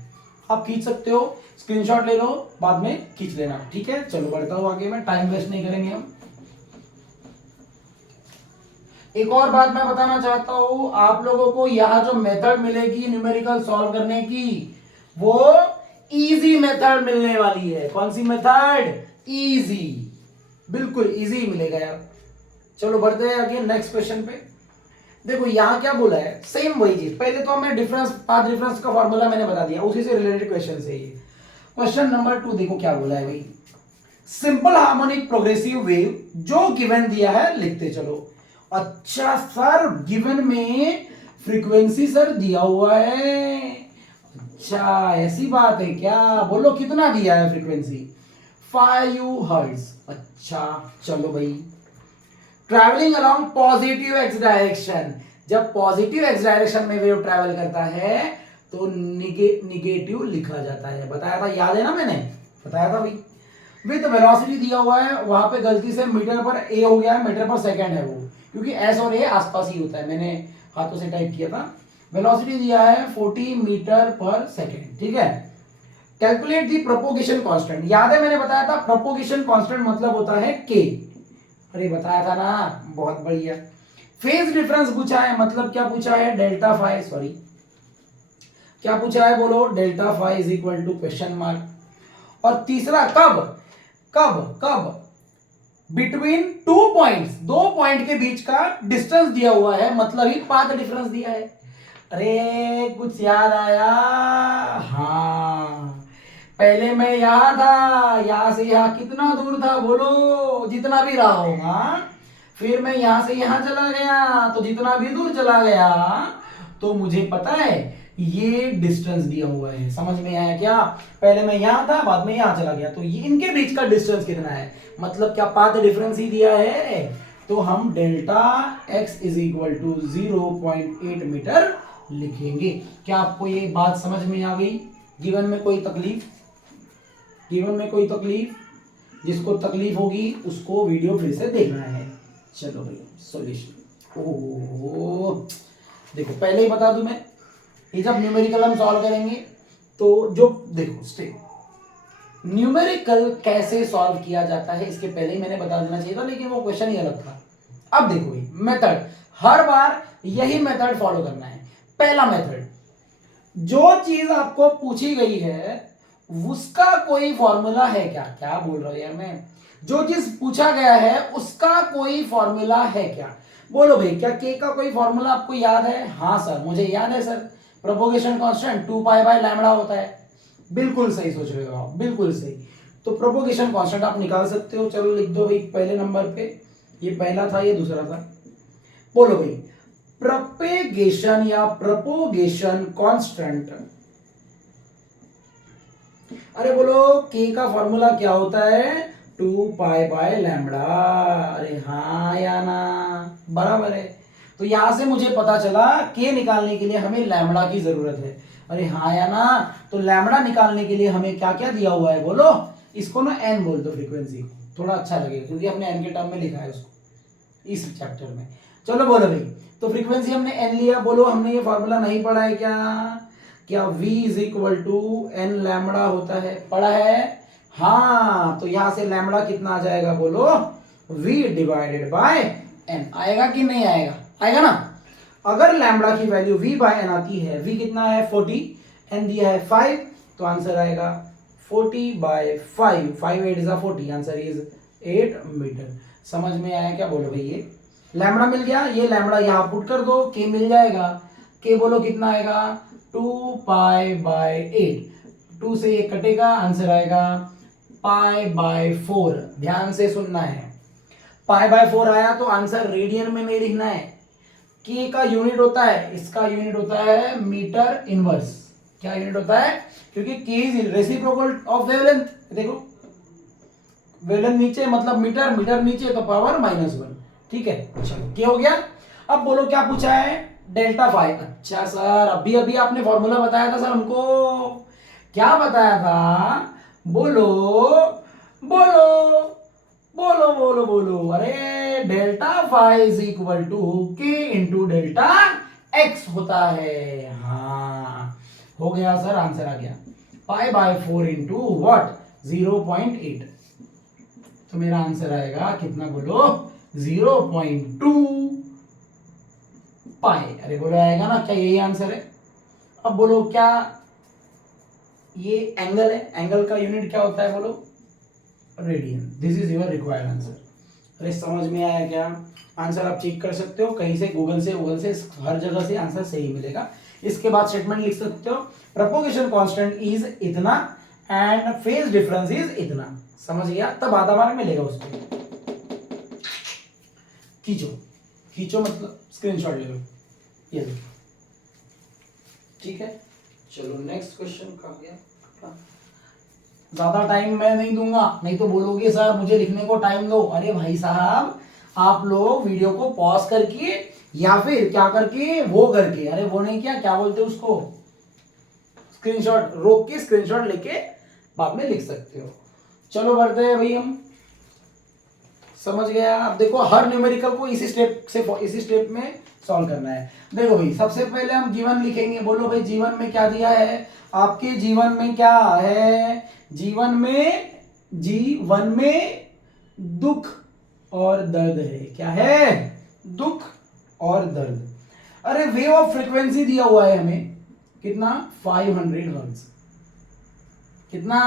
आप खींच सकते हो, स्क्रीनशॉट ले लो, बाद में खींच लेना, ठीक है? चलो बढ़ता हूं आगे, मैं टाइम वेस्ट नहीं करेंगे हम। एक और बात मैं बताना चाहता हूं आप लोगों को, यहां जो मेथड मिलेगी न्यूमेरिकल सॉल्व करने की, वो इजी मेथड मिलने वाली है। कौन सी मेथड? इजी, बिल्कुल इजी मिलेगा यार। चलो बढ़ते हैं आगे नेक्स्ट क्वेश्चन पे। देखो यहां क्या बोला है, सेम वही चीज, पहले तो हमें डिफरेंस, पाथ डिफरेंस का फॉर्मूला मैंने बता दिया, उसी से रिलेटेड क्वेश्चन है ये। क्वेश्चन नंबर 2 देखो क्या बोला है भाई, सिंपल हार्मोनिक प्रोग्रेसिव वेव जो गिवन दिया है लिखते चलो। अच्छा सर गिवन में फ्रीक्वेंसी सर दिया हुआ है, अच्छा ऐसी बात है क्या? बोलो कितना दिया है फ्रीक्वेंसी 5 हर्ट्ज। अच्छा चलो भाई, travelling along positive X direction, जब पॉजिटिव एक्स डायरेक्शन में वेव ट्रैवल करता है तो निगेटिव लिखा जाता है, बताया था, याद है ना? मैंने बताया था भाई। विद वेलोसिटी दिया हुआ है, वहां पे गलती से मीटर पर ए हो गया है, मीटर पर सेकंड है वो, क्योंकि एस और ए आसपास ही होता है, मैंने हाथों से टाइप किया था। वेलोसिटी दिया है 40 मीटर पर सेकंड, ठीक है? कैलकुलेट दी प्रोपोगेशन कांस्टेंट, याद है मैंने बताया था प्रोपोगेशन कांस्टेंट मतलब होता है के, अरे बताया था ना, बहुत बढ़िया। फेज डिफरेंस पूछा है, मतलब क्या पूछा है डेल्टा फाई, सॉरी क्या पूछा है बोलो, delta phi is equal to question mark. और तीसरा कब कब कब बिटवीन 2 पॉइंट्स, 2 पॉइंट के बीच का डिस्टेंस दिया हुआ है, मतलब ही पाथ डिफरेंस दिया है। अरे कुछ याद आया? हाँ, पहले मैं यहां था, यहां से यहां कितना दूर था बोलो, जितना भी रहा होगा, फिर मैं यहां से यहां चला गया, तो जितना भी दूर चला गया, तो मुझे पता है ये डिस्टेंस दिया हुआ है। समझ में आया क्या? पहले मैं यहां था, बाद में यहां चला गया, तो ये इनके बीच का डिस्टेंस कितना है, मतलब क्या पाथ डिफरेंस ही दिया है, तो हम delta x is equal to 0.8 metre लिखेंगे। क्या आपको ये बात समझ में आ गई? गिवन में कोई तकलीफ? गिवन में कोई तकलीफ? जिसको तकलीफ होगी उसको वीडियो फिर से देखना है। चलो भाई सॉल्यूशन, ओहो देखो पहले ही बता दूं मैं, ये जब न्यूमेरिकल हम सॉल्व करेंगे तो जो देखो स्टेप न्यूमेरिकल कैसे सॉल्व किया जाता है इसके पहले ही मैंने बता देना चाहिए था, लेकिन वो क्वेश्चन ही अलग था। अब देखो भाई मेथड, हर बार यही मेथड फॉलो करना है। पहला मेथड, जो चीज आपको पूछी गई है उसका कोई फॉर्मूला है क्या? क्या बोल रहा हूं यार मैं, जो चीज पूछा गया है उसका कोई फॉर्मूला है क्या? बोलो भाई, क्या के का कोई फॉर्मूला आपको याद है? हाँ सर मुझे याद है sir, propagation constant 2 pi bye lambda होता है। बिल्कुल सही सोच रहे हो आप, बिल्कुल सही। तो प्रोपोगेशन कांस्टेंट आप निकाल सकते हो, चलो लिख दो भाई पहले नंबर पे, ये पहला था ये दूसरा था। बोलो भाई प्रोपेगेशन या प्रोपोगेशन कांस्टेंट। अरे बोलो के का फॉर्मूला क्या होता है? 2π/λ। अरे हाँ या ना, बराबर है। तो यहां से मुझे पता चला के निकालने के लिए हमें लैम्बडा की जरूरत है। अरे हाँ या ना, तो लैम्बडा निकालने के लिए हमें क्या क्या दिया हुआ है बोलो? इसको ना एन बोल दो, फ्रीक्वेंसी, थोड़ा अच्छा लगेगा क्योंकि हमने एन के टर्म में लिखा है उसको इस चैप्टर में। चलो बोलो भाई, तो फ्रीक्वेंसी हमने एन लिया। बोलो हमने ये फॉर्मूला नहीं पढ़ा है क्या? क्या v is equal to N lambda होता है? पढ़ा है? हाँ, तो यहां से लैम्बडा कितना आ जाएगा बोलो? v divided by N. आएगा कि नहीं आएगा? आएगा ना। अगर लैम्बडा की वैल्यू v बाय एन आती है, v कितना है 40, एन दिया है 5, तो आंसर आएगा 40/5। 5 8 जा 40, आंसर इज 8 मीटर। समझ में आया क्या? बोलो भाई, ये लैम्बडा मिल गया, ये लैम्बडा यहां पुट कर दो, के मिल जाएगा। के बोलो कितना आएगा? 2π/8। 2 से ये कटेगा, आंसर आएगा π/4। ध्यान से सुनना है, π/4 आया तो आंसर रेडियन में नहीं लिखना है। के का यूनिट होता है, इसका यूनिट होता है मीटर इनवर्स। क्या यूनिट होता है? क्योंकि के इज रेसिप्रोकल ऑफ वेवलेंथ। देखो वेवलेंथ नीचे मतलब मीटर, मीटर नीचे तो पावर -1। ठीक है, चलो क्या हो गया। अब बोलो क्या पूछा है? Delta phi. अच्छा सर, अभी अभी आपने फॉर्मूला बताया था सर हमको। क्या बताया था? बोलो बोलो बोलो बोलो बोलो। अरे delta phi is equal to K into delta X होता है। हाँ हो गया सर, आंसर आ गया π/4 इंटू वॉट? 0.8। तो मेरा आंसर आएगा कितना बोलो? 0.2 पाई। अरे बोलो आएगा ना, क्या यही आंसर है? अब बोलो क्या ये एंगल है? एंगल का यूनिट क्या होता है बोलो? Radian. This is your required answer. अरे समझ में आया क्या? आंसर आप चेक कर सकते हो कहीं से, गूगल से हर जगह से आंसर सही मिलेगा। इसके बाद स्टेटमेंट लिख सकते हो, प्रोपोगेशन कांस्टेंट इज इतना एंड फेज डिफरेंस इज इतना। समझ गया? तब आधा मार्क मिलेगा उसको। खींचो खींचो मतलब स्क्रीनशॉट ले लो, ये देखो। ठीक है, चलो नेक्स्ट क्वेश्चन का गया। ज्यादा टाइम मैं नहीं दूंगा, नहीं तो बोलोगे सर मुझे लिखने को टाइम दो। अरे भाई साहब, आप लोग वीडियो को पॉज करके या फिर क्या करके, वो करके, अरे वो नहीं, क्या बोलते हैं उसको, स्क्रीनशॉट रोक के स्क्रीनशॉट लेके बाद में लिख सकते हो। चलो बढ़ते हैं भाई हम। समझ गया? अब देखो हर न्यूमेरिकल को इसी स्टेप में सॉल्व करना है। देखो भाई, सबसे पहले हम जीवन लिखेंगे। बोलो भाई जीवन में क्या दिया है? आपके जीवन में क्या है? जीवन में दुख और दर्द है। क्या है? दुख और दर्द। अरे वेव ऑफ फ्रीक्वेंसी दिया हुआ है हमें, कितना? 500 हर्ट्ज। कितना?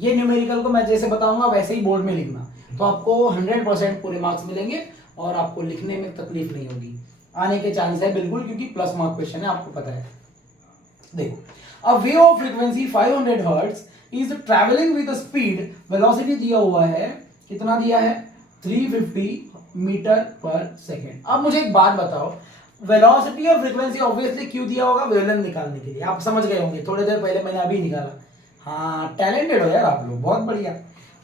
ये न्यूमेरिकल को मैं जैसे बताऊंगा वैसे ही बोर्ड में लिखना, तो आपको 100% पूरे मार्क्स मिलेंगे और आपको लिखने में तकलीफ नहीं होगी। आने के चांस है बिल्कुल, क्योंकि प्लस मार्क क्वेश्चन है, आपको पता है। देखो, a wave of frequency 500 hertz is travelling with speed, velocity दिया हुआ है, कितना दिया है? 350 मीटर पर सेकेंड। अब मुझे एक बात बताओ, वेलोसिटी और फ्रीक्वेंसी ऑब्वियसली क्यों दिया होगा? वेवलेंथ निकालने के लिए। आप समझ गए होंगे, थोड़ी देर पहले मैंने अभी निकाला। हाँ, टैलेंटेड हो यार आप लोग, बहुत बढ़िया।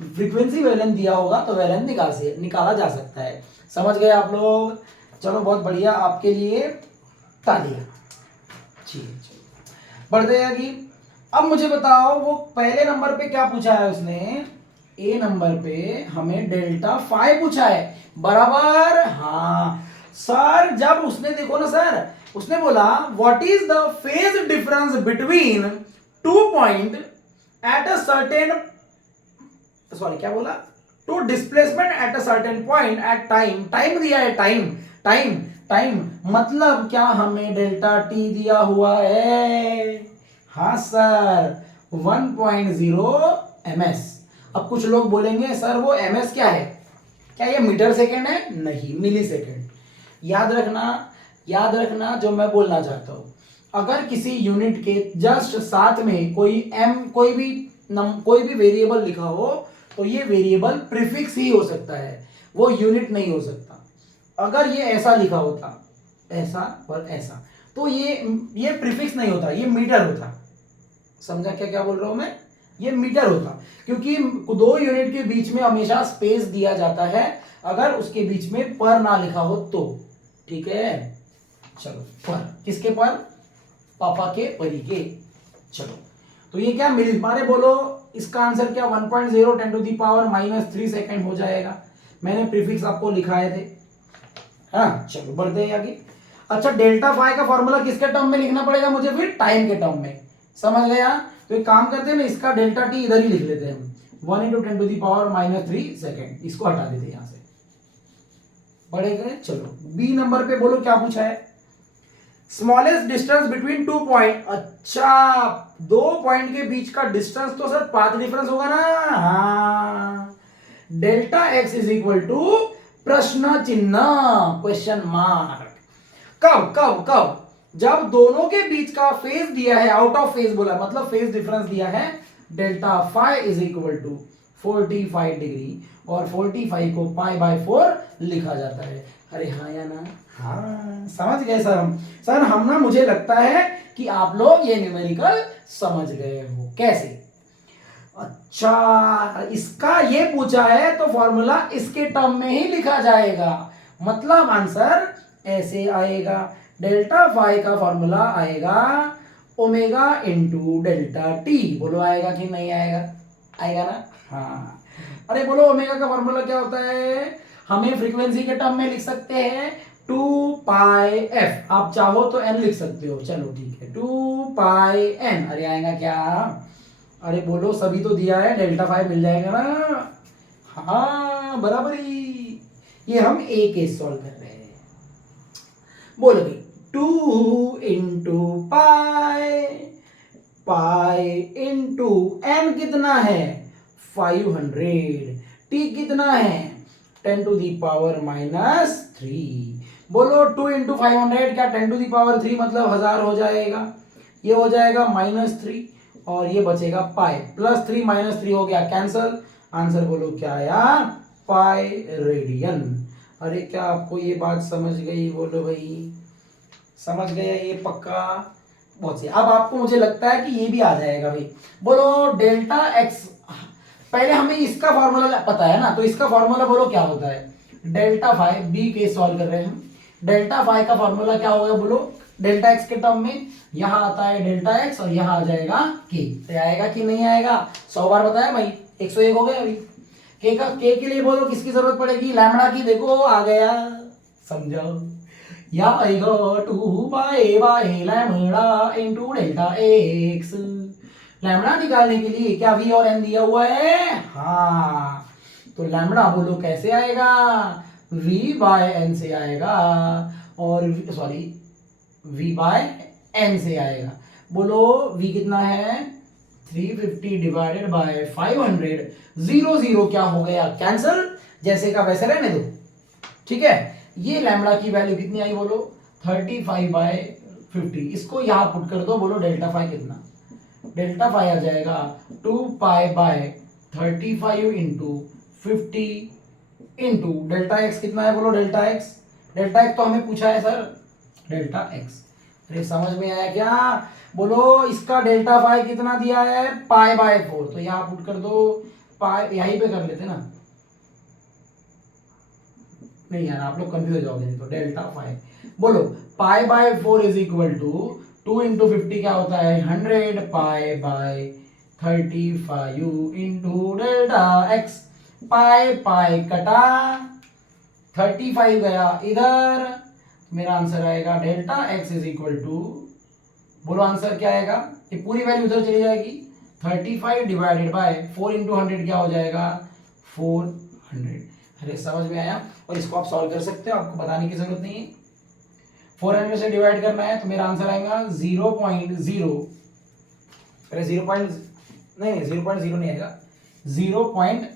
फ्रीक्वेंसी वेवलेंथ दिया होगा तो वेवलेंथ निकाला जा सकता है। समझ गए आप लोग? चलो बहुत बढ़िया, आपके लिए तालियां। ठीक है, बढ़ते हैं आगे। अब मुझे बताओ, वो पहले नंबर पे क्या पूछा है उसने? ए नंबर पे हमें डेल्टा फाई पूछा है, बराबर? हाँ सर, जब उसने देखो ना सर, उसने बोला what is the phase difference between 2 point at a certain, sorry क्या बोला, two displacement at a certain point at time. Time दिया है, टाइम मतलब क्या? हमें डेल्टा टी दिया हुआ है। हाँ सर, 1.0 ms। अब कुछ लोग बोलेंगे सर वो ms क्या है? क्या ये मीटर सेकेंड है? नहीं, मिली सेकेंड। याद रखना जो मैं बोलना चाहता हूं। अगर किसी यूनिट के जस्ट साथ में कोई भी वेरिएबल लिखा हो, तो ये वेरिएबल प्रीफिक्स ही हो सकता है, वो यूनिट नहीं हो सकता। अगर ये ऐसा लिखा होता, ऐसा और ऐसा। तो ये प्रीफिक्स नहीं होता, ये मीटर होता। समझा क्या क्या बोल रहा हूं मैं? ये मीटर होता, क्योंकि 2 यूनिट के बीच में हमेशा स्पेस दिया जाता है अगर उसके बीच में पर ना लिखा हो तो। ठीक है, चलो पर किसके पर? पापा के परी के। चलो तो ये क्या मिल मारे बोलो, इसका आंसर क्या 1.0 10⁻³ सेकेंड हो जाएगा। मैंने प्रीफिक्स आपको लिखाए थे। हाँ चलो बढ़ते हैं आगे। अच्छा डेल्टा फाई का फॉर्मूला किसके टर्म में लिखना पड़ेगा मुझे? फिर टाइम के टर्म में। समझ गया? तो एक काम करते हैं ना, इसका डेल्टा टी इधर ही लिख लेते हैं हम, 1 × 10⁻³ सेकेंड। इसको हटा देते हैं यहां से, पढ़े गए। चलो बी नंबर पे बोलो क्या पूछा है? Smallest distance between 2 point. अच्छा 2 पॉइंट के बीच का डिस्टेंस तो सर पाथ डिफरेंस होगा ना। हाँ, delta X is equal to प्रश्न चिन्ह, क्वेश्चन मार्क। कब कब कब? जब दोनों के बीच का फेज दिया है, आउट ऑफ फेज बोला मतलब फेज डिफरेंस दिया है, delta phi is equal to 45 degree, और 45 को π/4 लिखा जाता है। अरे हाँ या ना? हाँ समझ गए सर हम। सर हम ना, मुझे लगता है कि आप लोग ये न्यूमेरिकल समझ गए हो। कैसे? अच्छा इसका ये पूछा है तो फॉर्मूला इसके टर्म में ही लिखा जाएगा, मतलब आंसर ऐसे आएगा। डेल्टा फाई का फॉर्मूला आएगा ओमेगा इंटू डेल्टा टी। बोलो आएगा कि नहीं आएगा? आएगा ना? हाँ। अरे बोलो ओमेगा का फॉर्मूला क्या होता है? हमें फ्रीक्वेंसी के टर्म में लिख सकते हैं 2πf, आप चाहो तो n लिख सकते हो। चलो ठीक है 2πn। अरे आएगा क्या? अरे बोलो सभी तो दिया है, डेल्टा फाई मिल जाएगा ना। हाँ बराबरी। ये हम ए केस सॉल्व कर रहे हैं। बोलो भाई 2 × पाई इंटू n कितना है? 500। t कितना है? 10⁻³ बोलो 2 × 500 क्या 10⁻³ मतलब 1000 हो जाएगा। ये हो जाएगा -3 और ये बचेगा पाई, +3 -3 हो गया कैंसल। आंसर बोलो क्या आया? Pi radian. अरे क्या आपको ये बात समझ गई? बोलो भाई समझ गया ये पक्का? बहुत सही। अब आपको मुझे लगता है कि ये भी आ जाएगा भाई। बोलो डेल्टा एक्स, पहले हमें इसका फॉर्मूला पता है ना, तो इसका फॉर्मूला बोलो क्या होता है? डेल्टा फाई, बी के सॉल्व कर रहे हैं हम। डेल्टा फाई का फॉर्मूला क्या होगा बोलो? डेल्टा एक्स के टर्म में यहां आता है डेल्टा एक्स और यहां आ जाएगा के। तो आएगा कि नहीं आएगा? 100 बार बताया भाई, 101 हो गया अभी। के के लिए बोलो किसकी जरूरत पड़ेगी? लैम्बडा की। देखो आ गया, समझाओ। या आएगा 2π/λ इंटू डेल्टा एक्स। लैम्बडा निकालने के लिए क्या वी और एन दिया हुआ है? हाँ, तो लैम्बडा बोलो कैसे आएगा? v/n से आएगा, और सॉरी v/n से आएगा। बोलो v कितना है? 350 डिवाइडेड बाय 500। 0 0 क्या हो गया? कैंसल। जैसे का वैसे रहने दो। ठीक है, ये लैम्बडा की वैल्यू कितनी आई बोलो? 35/50। इसको यहां पुट कर दो। बोलो डेल्टा फाई कितना? डेल्टा फाई आ जाएगा 2π/35 इंटू 50 इंटू डेल्टा एक्स कितना है? बोलो डेल्टा एक्स। डेल्टा एक्स तो हमें पूछा है सर, डेल्टा एक्स। अरे समझ में आया क्या? बोलो इसका डेल्टा फाई कितना दिया है? π/4। तो यहां पुट कर दो, पाई यहीं पे कर लेते ना। नहीं यार आप लोग कंफ्यूज हो जाओगे नहीं तो। डेल्टा फाई बोलो π/4 इज इक्वल टू 2 × 50 क्या होता है? 100 π/35 इंटू डेल्टा एक्स। पाई कटा, 35 गया इधर, मेरा आंसर आएगा delta X is equal to, बोलो आंसर क्या आएगा? ये पूरी वैल्यू उधर चली जाएगी। 35 डिवाइडेड बाय 4 × 100 क्या हो जाएगा? 400। अरे समझ में आया? और इसको आप सॉल्व कर सकते हो, आपको बताने की जरूरत नहीं है। 400 से डिवाइड करना है तो मेरा आंसर आएगा 0.0। अरे 0. नहीं 0.0 नहीं आएगा, 0.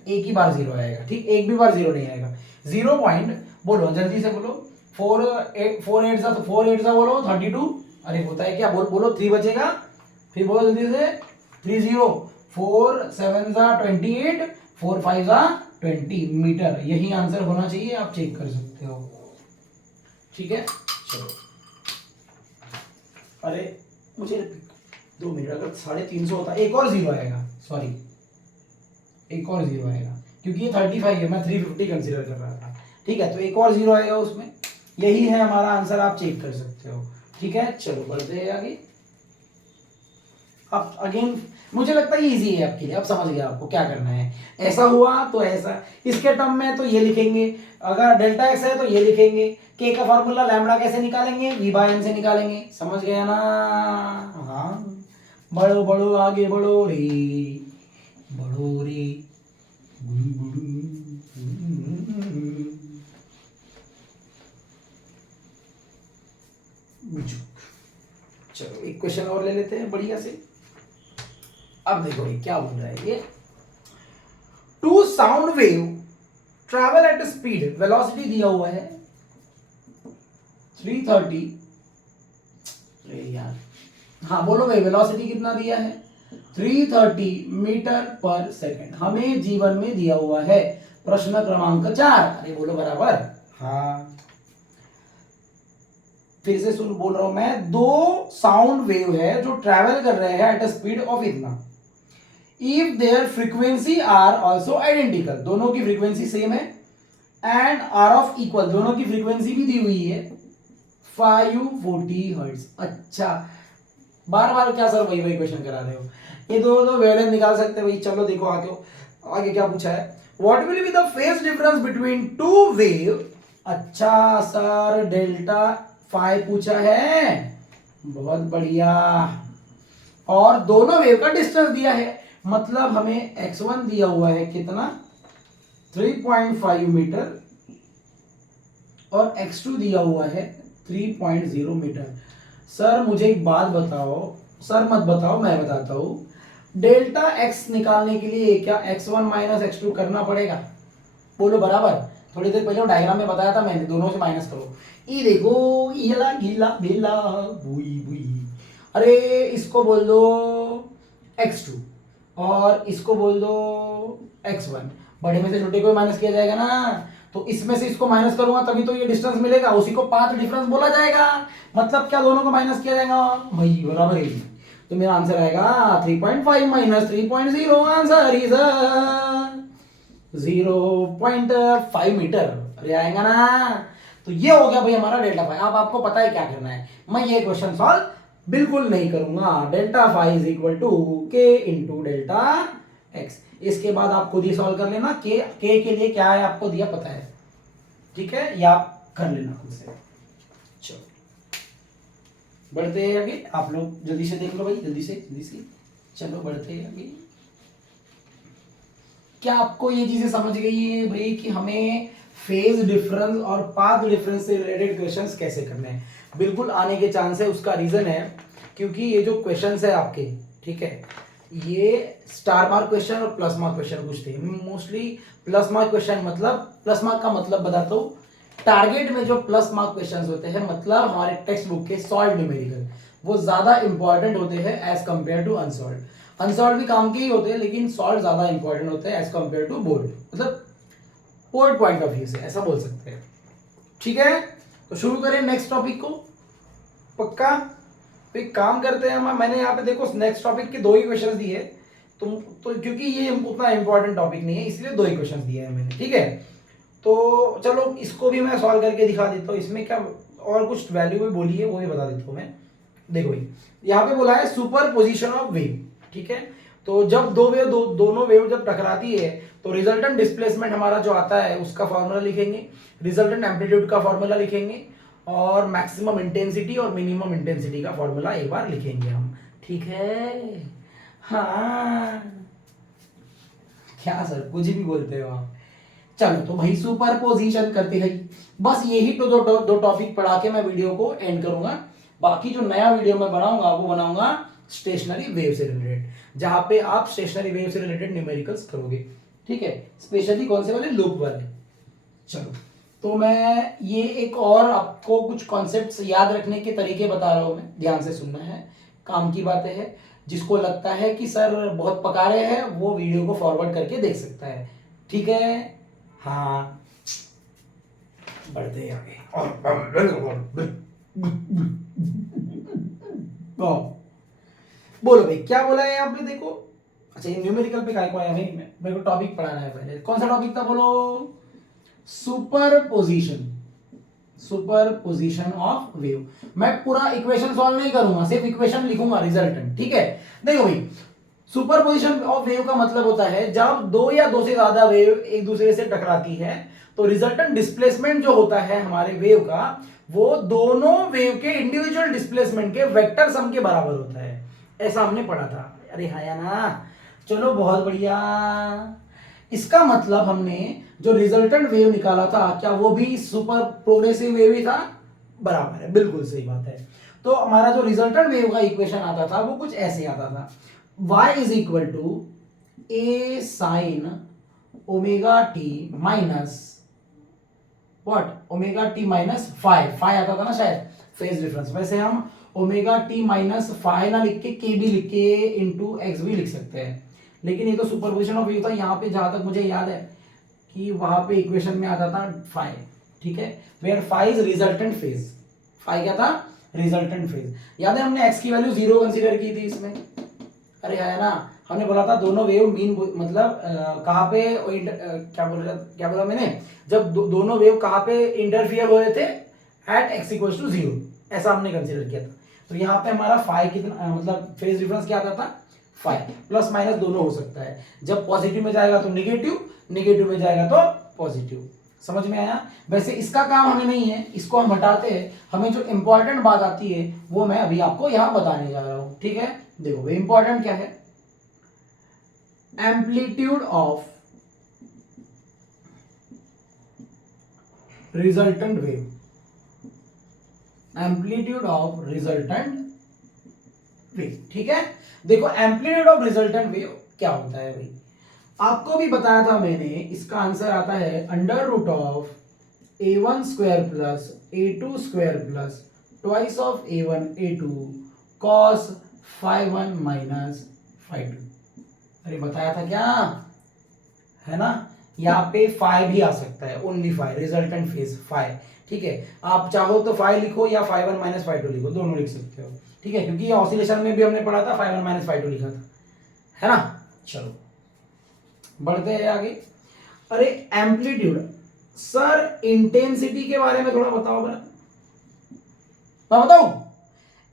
एक ही बार 0 आएगा। ठीक, एक भी बार 0 नहीं आएगा। 0. बोलो जल्दी से बोलो। 4 8 तो 4 8 बोलो 32। अरे होता है क्या? बोलो 3 बचेगा, फिर बोलो जल्दी से 30। 4 7 28, 4 5 20 मीटर। यही आंसर होना चाहिए, आप चेक कर सकते हो। ठीक है, चलो अरे मुझे 2 मिनट, अगर 350 होता एक और जीरो आएगा, सॉरी एक और जीरो आएगा क्योंकि ये 35 है, मैं 350 कंसीडर कर रहा था। ठीक है, तो एक और जीरो आएगा उसमें, यही है हमारा आंसर, आप चेक कर सकते हो। ठीक है, चलो बढ़ते हैं आगे। अब अगेन मुझे लगता है इजी है आपके लिए, अब समझ गया आपको क्या करना है। ऐसा हुआ तो ऐसा, इसके टर्म में तो ये लिखेंगे, अगर डेल्टा एक्स है तो ये लिखेंगे, के का फॉर्मूला लैम्बडा कैसे निकालेंगे, वी बाय एन से निकालेंगे, समझ गया ना। हाँ, बढ़ो बढ़ो आगे बढ़ो रे, बढ़ो रे। चलो एक क्वेश्चन और ले लेते हैं बढ़िया से। अब देखो ये क्या बोल रहा है, ये two sound wave travel at speed, velocity दिया हुआ है 330, यार हाँ बोलो भाई, वेलोसिटी कितना दिया है 330 मीटर पर सेकंड, हमें जीवन में दिया हुआ है, प्रश्न क्रमांक 4। अरे बोलो बराबर। हाँ फिर से सुन बोल रहा हूं मैं, दो साउंड वेव है जो ट्रैवल कर रहे हैं एट अ स्पीड ऑफ इतना, if there frequency are also identical, दोनों की फ्रीक्वेंसी सेम है, एंड आर ऑफ इक्वल, दोनों की फ्रीक्वेंसी भी दी हुई है 540 हर्ट्ज। अच्छा, बार बार क्या सर वही वही क्वेश्चन करा रहे हो, ये दो वेवलेंथ निकाल सकते हैं भाई। चलो देखो आगे, आगे क्या पूछा है, what will be the phase difference between two wave. अच्छा सर डेल्टा फाई पूछा है, बहुत बढ़िया, और दोनों वेव का डिस्टेंस दिया है, मतलब हमें x1 दिया हुआ है कितना 3.5 मीटर, और x2 दिया हुआ है 3.0 मीटर। सर मुझे एक बात बताओ, सर मत बताओ मैं बताता हूं, डेल्टा x निकालने के लिए क्या x1 माइनस x2 करना पड़ेगा, बोलो बराबर। थोड़ी देर पहले डायग्राम में बताया था मैंने, दोनों से माइनस करो, ये देखो ईला गीला बेला बुई बुई, अरे इसको बोल दो x2 और इसको बोल दो x1, बड़े में से छोटे को माइनस किया जाएगा ना, तो इसमें से इसको माइनस करूंगा तभी तो ये डिस्टेंस मिलेगा, उसी को पाथ डिफरेंस बोला जाएगा, मतलब क्या दोनों को माइनस किया जाएगा भाई, बराबर है। तो मेरा आंसर आएगा 3.5 माइनस 3.0, आंसर इज 0.5 मीटर। अरे आएगा ना, तो ये हो गया भाई हमारा डेल्टा फाई। अब आपको पता है क्या करना है, मैं ये क्वेश्चन सॉल्व बिल्कुल नहीं करूंगा, delta phi is equal to K into delta X, इसके बाद आप खुद ही सॉल्व कर लेना, के लिए क्या है आपको दिया पता है, ठीक है, या आप कर लेना खुद से। चलो बढ़ते हैं आगे, आप लोग जल्दी से देख लो भाई, जल्दी से चलो बढ़ते हैं आगे। क्या आपको ये चीजें समझ गई है भाई कि हमें फेज डिफरेंस और पाथ डिफरेंस से रिलेटेड क्वेश्चंस कैसे करने हैं? बिल्कुल आने के चांस है, उसका रीजन है क्योंकि ये जो क्वेश्चंस है आपके, ठीक है, ये स्टार मार्क क्वेश्चन और प्लस मार्क क्वेश्चन पूछते हैं मोस्टली। प्लस मार्क क्वेश्चन मतलब, प्लस मार्क का मतलब बताता हूँ, टारगेट में जो प्लस मार्क क्वेश्चन होते हैं, मतलब हमारे टेक्स्ट बुक के सॉल्व न्यूमेरिकल, वो ज्यादा इंपॉर्टेंट होते हैं as compare to unsolve. Unsolve भी काम के ही होते हैं लेकिन सॉल्व ज्यादा इंपॉर्टेंट होते हैं एज कंपेयर टू बोर्ड, मतलब बोर्ड पॉइंट ऑफ व्यू से ऐसा बोल सकते हैं। ठीक है, तो शुरू करें नेक्स्ट टॉपिक को, पक्का? तो एक काम करते हैं हम, मैंने यहाँ पे देखो नेक्स्ट टॉपिक के 2 ही क्वेश्चन दिए, तो क्योंकि ये उतना इंपॉर्टेंट टॉपिक नहीं है इसलिए 2 ही क्वेश्चन दिए हैं मैंने, ठीक है। तो चलो इसको भी मैं सॉल्व करके दिखा देता हूँ, इसमें क्या और कुछ वैल्यू भी बोली है वो भी बता देता हूँ मैं। देखो भाई यहाँ पे बोला है सुपर पोजिशन ऑफ वेव, ठीक है, तो जब दोनों वेव जब टकराती है तो रिजल्टेंट डिस्प्लेसमेंट हमारा जो आता है उसका फॉर्मूला लिखेंगे, रिजल्टेंट एम्पलीट्यूड का फॉर्मूला लिखेंगे, और मैक्सिमम इंटेंसिटी और मिनिमम इंटेंसिटी का फॉर्मूला एक बार लिखेंगे हम, ठीक है। हाँ क्या सर कुछ भी बोलते हो आप। चलो तो भाई सुपर पोजिशन करते हैं, बस यही तो दो टॉपिक पढ़ा के मैं वीडियो को एंड करूंगा। बाकी जो नया वीडियो मैं बनाऊंगा वो बनाऊंगा स्टेशनरी वेव से रिलेटेड, जहां पे आप स्टेशनरी वेव से रिलेटेड न्यूमेरिकल्स करोगे, ठीक है, स्पेशली कौन से वाले, लूप वाले। चलो तो मैं ये एक और आपको कुछ कॉन्सेप्ट्स याद रखने के तरीके बता रहा हूं, मैं ध्यान से सुनना है, काम की बातें हैं। जिसको लगता है कि सर बहुत पका रहे हैं वो वीडियो को फॉरवर्ड करके देख सकता है, ठीक है। हाँ बढ़ते आगे। बोलो भाई क्या बोला है यहाँ पे, देखो। अच्छा, ये न्यूमेरिकल पे काय को आया भाई, मेरे को टॉपिक पढ़ाना है पहले। कौन सा टॉपिक था बोलो? सुपरपोजिशन। Superposition of wave. मैं पूरा इक्वेशन सॉल्व नहीं करूंगा, सिर्फ इक्वेशन लिखूंगा, रिजल्टेंट। ठीक है, देखो भाई, सुपरपोजिशन ऑफ वेव का मतलब होता है जब दो या दो से ज्यादा वेव एक दूसरे से टकराती है तो रिजल्टेंट डिस्प्लेसमेंट जो होता है हमारे वेव का, वो दोनों वेव के इंडिविजुअल डिस्प्लेसमेंट के वेक्टर सम के बराबर होता है। ऐसा हमने पढ़ा था। अरे हाँ या ना, चलो बहुत बढ़िया। इसका मतलब हमने जो रिजल्टेंट वेव निकाला था, क्या वो भी सुपर प्रोग्रेसिव वेव ही था? बराबर है, बिल्कुल सही बात है। तो हमारा जो रिजल्टेंट वेव का इक्वेशन आता था वो कुछ ऐसे आता था, y is equal to A sine omega T minus what, omega T minus five आता था ना शायद, फेज डिफरेंस। वैसे हम ओमेगा टी माइनस फाइव ना लिख के के भी लिख के इंटू एक्स भी लिख सकते हैं, लेकिन ये तो सुपरपोजिशन ऑफ वेव था। यहाँ पे जहां तक मुझे याद है कि वहां पे इक्वेशन में आता था फाइव। ठीक है, where five is resultant phase. Five क्या था? Resultant phase. याद है हमने एक्स की वैल्यू 0 कंसीडर की थी इसमें? अरे है ना, हमने बोला था दोनों वेव मीन मतलब कहाँ पे क्या बोला मैंने, जब दोनों वेव कहाँ पे इंटरफियर हो रहे थे, एट एक्स इक्वल्स टू 0, ऐसा हमने कंसीडर किया था। तो यहाँ पे हमारा फाइव कितना मतलब फेज डिफरेंस क्या आता था? फाइव। प्लस माइनस दोनों हो सकता है, जब पॉजिटिव में जाएगा तो निगेटिव, निगेटिव में जाएगा तो पॉजिटिव। समझ में आया? वैसे इसका काम हमें नहीं है, इसको हम हटाते हैं। हमें जो इंपॉर्टेंट बात आती है वो मैं अभी आपको यहाँ बताने जा रहा हूँ। ठीक है, देखो वो इंपॉर्टेंट क्या है, amplitude of resultant wave. Amplitude of resultant wave. ठीक है, देखो एम्पलीट्यूड ऑफ रिजल्टेंट वेव क्या होता है भाई, आपको भी बताया था मैंने। इसका आंसर आता है under root of a1 square plus a2 square plus twice of a1 a2 cos phi 1 minus phi 2। अरे बताया था क्या, है ना? यहाँ पे फाइव भी आ सकता है, only five, resultant phase five. ठीक है, आप चाहो तो फाइव लिखो या phi 1 माइनस phi 2 लिखो, दोनों लिख सकते हो। ठीक है, क्योंकि ये ऑसिलेशन में भी हमने पढ़ा था phi 1 माइनस phi 2 लिखा था, है ना? चलो बढ़ते हैं आगे। अरे एम्पलीट्यूड, सर इंटेंसिटी के बारे में थोड़ा बताओ बरा। मैं बताऊं?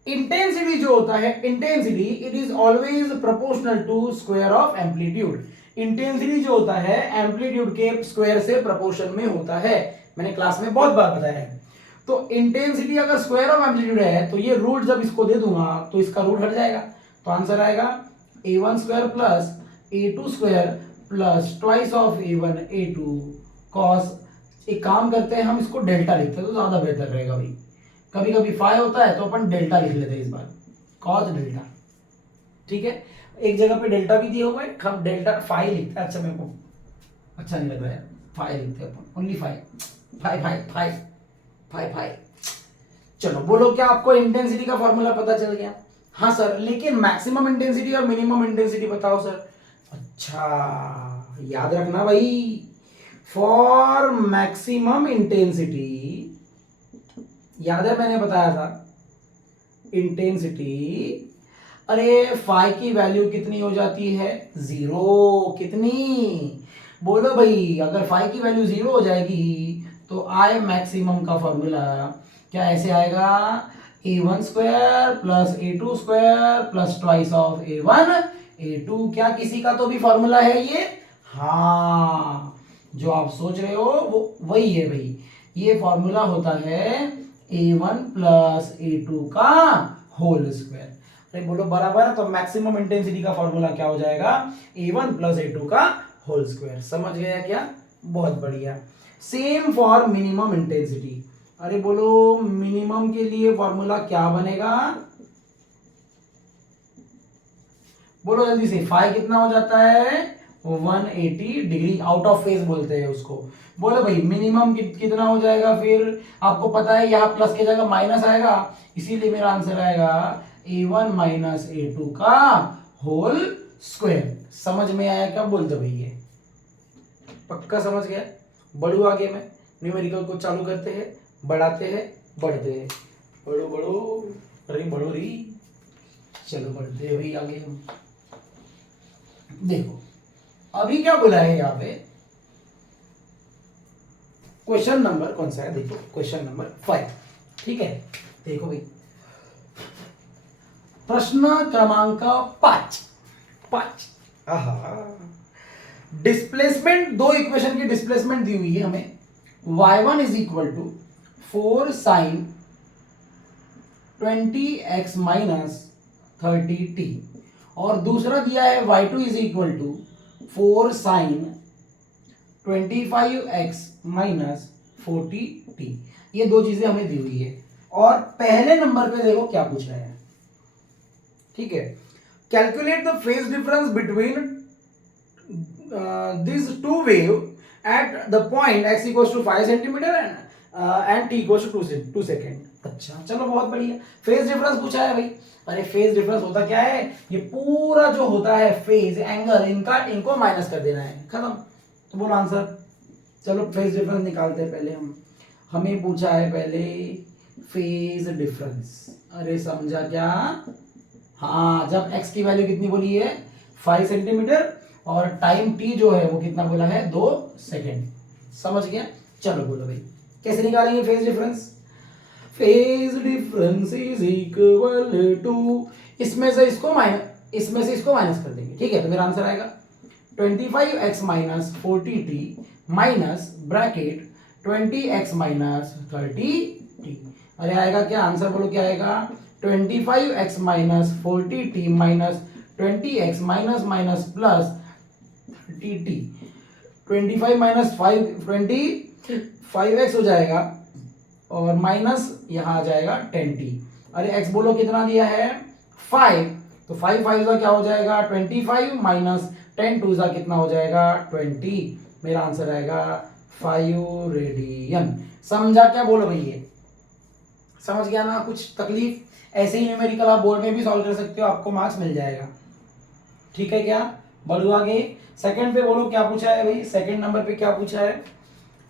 इंटेंसिटी जो होता है, intensity it is always proportional to square of amplitude. Intensity जो होता है एम्पलीट्यूड के स्क्वायर से प्रोपोर्शन में होता है, मैंने क्लास में बहुत बार बताया है। तो इंटेंसिटी अगर स्क्वायर ऑफ एम्पलीट्यूड है तो ये रूट जब इसको दे दूंगा तो इसका रूट हट जाएगा, तो आंसर आएगा a1 square plus a2 square plus twice of a1 a2 cos। एक काम करते हैं, हम इसको डेल्टा लिखते हैं तो ज्यादा बेहतर रहेगा भाई। कभी कभी फाई होता है तो अपन डेल्टा लिख लेते हैं इस बार, cos डेल्टा। ठीक है, एक जगह पे डेल्टा भी दिया हुआ है, हम डेल्टा फाई लिखते हैं। अच्छा मेरे को अच्छा नहीं लग रहा है, फाई लिखते हैं अपन, only phi phi phi phi phi phi. चलो बोलो, क्या आपको इंटेंसिटी का फॉर्मूला पता चल गया? हाँ सर, लेकिन मैक्सिमम इंटेंसिटी और मिनिमम इंटेंसिटी बताओ सर। अच्छा याद रखना भाई, फॉर मैक्सिमम इंटेंसिटी, याद है मैंने बताया था इंटेंसिटी, अरे फाई की वैल्यू कितनी हो जाती है? 0। कितनी? बोलो भाई, अगर फाई की वैल्यू 0 हो जाएगी तो आई मैक्सिमम का फॉर्मूला क्या ऐसे आएगा, a1 square plus a2 square plus twice of a1 a2। क्या किसी का तो भी फॉर्मूला है ये? हाँ, जो आप सोच रहे हो वो वही है भाई। ये फॉर्मूला होता है a1 प्लस a2 का होल स्क्वायर। अरे बोलो बराबर है, तो मैक्सिमम इंटेंसिटी का फॉर्मूला क्या हो जाएगा? a1 प्लस a2 का होल स्क्वायर। समझ गया क्या? बहुत बढ़िया। Same for minimum intensity. अरे बोलो मिनिमम के लिए फॉर्मूला क्या बनेगा? बोलो जल्दी से, फाई कितना हो जाता है? 180 डिग्री, आउट ऑफ फेज बोलते हैं उसको। बोलो भाई मिनिमम कितना हो जाएगा? फिर आपको पता है यहाँ प्लस की जगह माइनस आएगा, इसीलिए मेरा आंसर आएगा a1 माइनस a2 का होल स्क्वायर। समझ में आया क्या? बोल दो भाई, ये पक्का समझ गया? बढ़ू आगे में न्यूमेरिकल को चालू करते हैं, बढ़ाते हैं, बढ़ते हैं, बढ़ो बढ़ो, अरे बढ़ो री। चलो बढ़ते हैं भाई आगे हम। देखो अभी क्या बोला है यहाँ पे, क्वेश्चन नंबर कौन सा है, देखो क्वेश्चन नंबर 5, ठीक है। देखो भाई प्रश्न क्रमांक 5। डिस्प्लेसमेंट, दो इक्वेशन की डिस्प्लेसमेंट दी हुई है हमें। y1 is equal to 4 sine 20x minus 30t, और दूसरा दिया है y2 is equal to 4 sine 25x minus 40t। ये दो चीजें हमें दी हुई है, और पहले नंबर पे देखो क्या पूछ रहे हैं, ठीक है। Calculate the phase difference between this two wave at the point x equals to 5 centimetre and t equals to 2 second. अच्छा चलो बहुत बढ़िया, फेज डिफरेंस पूछा है भाई। अरे फेज डिफरेंस होता क्या है, ये पूरा जो होता है फेज एंगल, इनको माइनस कर देना है, खत्म। तो बोलो आंसर। चलो फेज डिफरेंस निकालते हैं पहले हम। हमें पूछा है पहले फेज डिफरेंस। अरे समझा क्या, हाँ जब x की वैल्यू कितनी बोली है 5 सेंटीमीटर, और टाइम t जो है वो कितना बोला है 2 सेकेंड। समझ गया। चलो बोलो भाई कैसे निकालेंगे phase difference. Phase difference is equal to, इसमें से इसको माइनस कर देंगे, ठीक है। तो मेरा आंसर आएगा 25x minus 40t minus bracket 20x minus 30t। अरे आएगा क्या आंसर, बोलो क्या आएगा, 25x minus 40t minus 20x minus minus plus 30t। 25 minus 25x हो जाएगा, और माइनस यहां आ जाएगा 10t। अरे x बोलो कितना दिया है 5, तो 5 5 का क्या हो जाएगा 25 माइनस 10 2 का कितना हो जाएगा 20। मेरा आंसर आएगा 5 रेडियन। समझा क्या, बोलो भाई ये समझ गया ना, कुछ तकलीफ, ऐसे ही न्यूमेरिकल आप बोर्ड में भी सॉल्व कर सकते हो, आपको मार्क्स मिल जाएगा, ठीक है क्या। बढ़ो आगे, सेकंड पे बोलो क्या पूछा है भाई, सेकंड नंबर पे क्या पूछा है।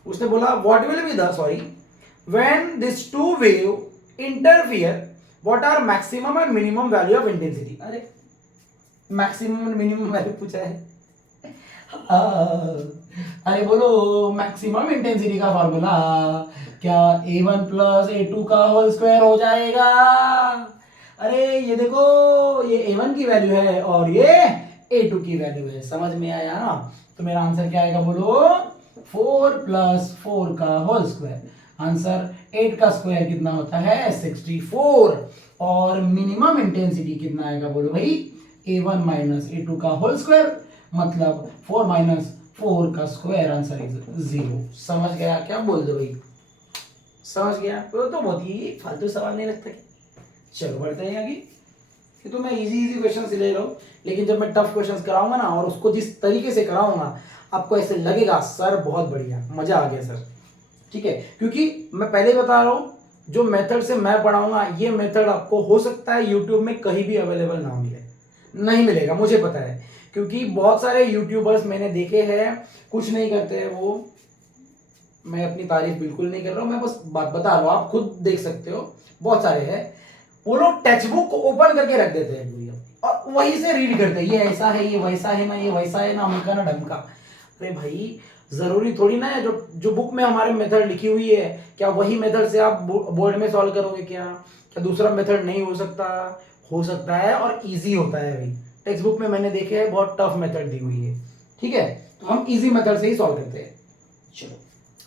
उसने बोला what will be the when this two wave interfere what are maximum and minimum value of intensity. अरे मैक्सिमम एंड मिनिमम वैल्यू पूछा है। अरे बोलो मैक्सिमम इंटेंसिटी का फॉर्मूला क्या a1 प्लस a2 का होल स्क्वायर हो जाएगा। अरे ये देखो ये a1 की वैल्यू है और ये a2 की वैल्यू है, समझ में आया ना। तो मेरा आंसर क्या आएगा, बोलो 4 प्लस 4 का होल स्क्वायर। आंसर 8 का स्क्वायर कितना होता है 64, और मिनिमम इंटेंसिटी कितना आएगा, बोलो भाई a1 माइनस a2 का होल स्क्वायर, मतलब 4 माइनस 4 का स्क्वायर। Answer is 0। समझ गया क्या, बोल दो भाई समझ गया। तो बहुत ही फालतू सवाल नहीं लगता। चलो बढ़ते हैं आगे। कि तो मैं इजी क्वेश्चन ले रहा हूँ, लेकिन जब मैं टफ क्वेश्चंस कराऊंगा ना और उसको जिस तरीके से कराऊंगा आपको ऐसे लगेगा सर बहुत बढ़िया, मजा आ गया सर, ठीक है। क्योंकि मैं पहले ही बता रहा हूँ जो मेथड से मैं पढ़ाऊंगा ये मेथड आपको हो सकता है यूट्यूब में कहीं भी अवेलेबल ना मिले, नहीं मिलेगा, मुझे पता है। क्योंकि बहुत सारे यूट्यूबर्स मैंने देखे हैं कुछ नहीं करते हैं वो, मैं अपनी तारीफ बिल्कुल नहीं कर रहा हूँ, मैं बस बात बता रहा हूँ, आप खुद देख सकते हो। बहुत सारे हैं वो लोग टेक्स्ट बुक ओपन करके रख देते हैं पूरी और वहीं से रीड करते हैं, ये ऐसा है ये वैसा है ना, ये वैसा है ना, अमका ना ढमका। अरे भाई जरूरी थोड़ी ना है जो बुक में हमारे मेथड लिखी हुई है क्या वही मेथड से आप बोर्ड में सॉल्व करोगे, क्या दूसरा मेथड नहीं हो सकता, हो सकता है और इजी होता है भाई। टेक्स्ट बुक में मैंने देखे है बहुत टफ मेथड दी हुई है, ठीक है। तो हम इजी मेथड से ही सॉल्व करते हैं। चलो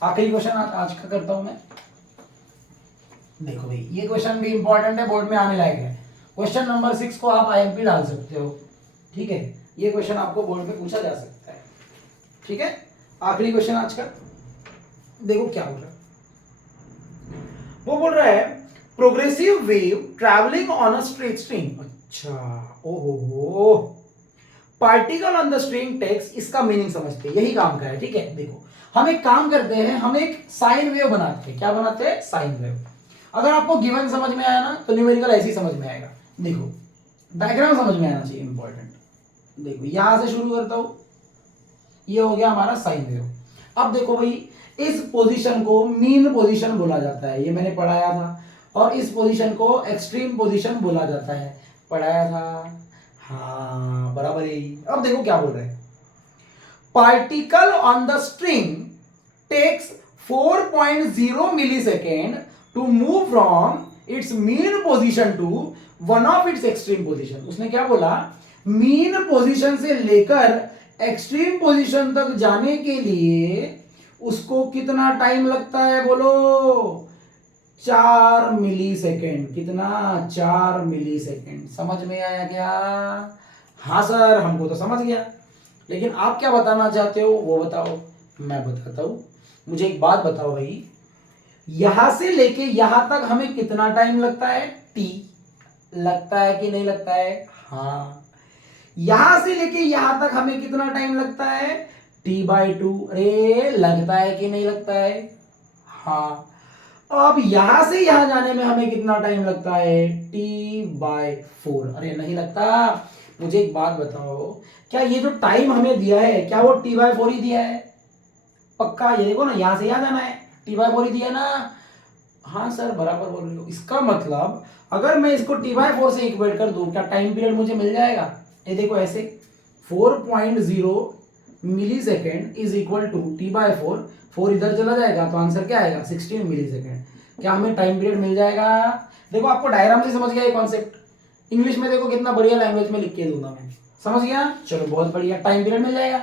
आखिरी क्वेश्चन आज का करता हूं मैं। देखो भाई ये क्वेश्चन भी इंपॉर्टेंट है, बोर्ड में आने लायक है। क्वेश्चन नंबर 6 को आप IMP डाल सकते हो, ठीक है। ये क्वेश्चन आपको बोर्ड में पूछा जा सकता है, ठीक है। आखिरी क्वेश्चन आज का, देखो क्या बोल रहा है। वो बोल रहा है progressive wave travelling on a straight string. अच्छा ओहो, particle on the string takes, इसका मीनिंग समझते हैं, यही काम का है, ठीक है। देखो हम एक काम करते हैं, हम एक साइन वेव बनाते हैं। क्या बनाते हैं, साइन वेव। अगर आपको गिवन समझ में आया ना तो न्यूमेरिकल ऐसे ही समझ में आएगा। देखो डायग्राम समझ में आना चाहिए, इंपॉर्टेंट। देखो यहां से शुरू करता हूं, ये हो गया हमारा साइन वेव। अब देखो भाई इस पोजीशन को मीन पोजीशन बोला जाता है, ये मैंने पढ़ाया था। और इस पोजीशन को एक्सट्रीम पोजीशन बोला जाता है। पढ़ाया था। हाँ बराबर है। अब देखो क्या बोल रहे हैं, particle on the string takes 4.0 millisecond to move from its mean position to one of its extreme position. उसने क्या बोला, मीन पोजीशन से लेकर एक्सट्रीम पोजीशन तक जाने के लिए उसको कितना टाइम लगता है बोलो, 4 मिली सेकेंड। कितना, 4 मिली सेकेंड। समझ में आया क्या? हाँ सर हमको तो समझ गया, लेकिन आप क्या बताना चाहते हो वो बताओ। मैं बताता हूं। मुझे एक बात बताओ भाई, यहां से लेके यहां तक हमें कितना टाइम लगता है, टी। लगता है कि नहीं लगता है? हाँ। यहां से लेके यहां तक हमें कितना टाइम लगता है, t/2। अरे लगता है कि नहीं लगता है? हाँ। अब यहां से यहां जाने में हमें कितना टाइम लगता है, t/4। अरे नहीं लगता। मुझे एक बात बताओ, क्या ये जो टाइम हमें दिया है क्या वो t/4 ही दिया है? पक्का? ये देखो ना, यहां से यहां जाना है, t/4 ही दिया है ना? हाँ सर बराबर बोल रहे हो। इसका मतलब अगर मैं इसको t/4 से इक्वेट कर दूं, क्या टाइम पीरियड मुझे मिल जाएगा? ये देखो ऐसे, 4.0 millisecond is equal to t/4। 4 इधर चला जाएगा तो आंसर क्या आएगा, 16 मिली सेकेंड। क्या हमें टाइम पीरियड मिल जाएगा? देखो आपको डायग्राम से समझ गया ये कॉन्सेप्ट। इंग्लिश में देखो कितना बढ़िया लैंग्वेज में लिख के दूंगा मैं। समझ गया? चलो बहुत बढ़िया, टाइम पीरियड मिल जाएगा।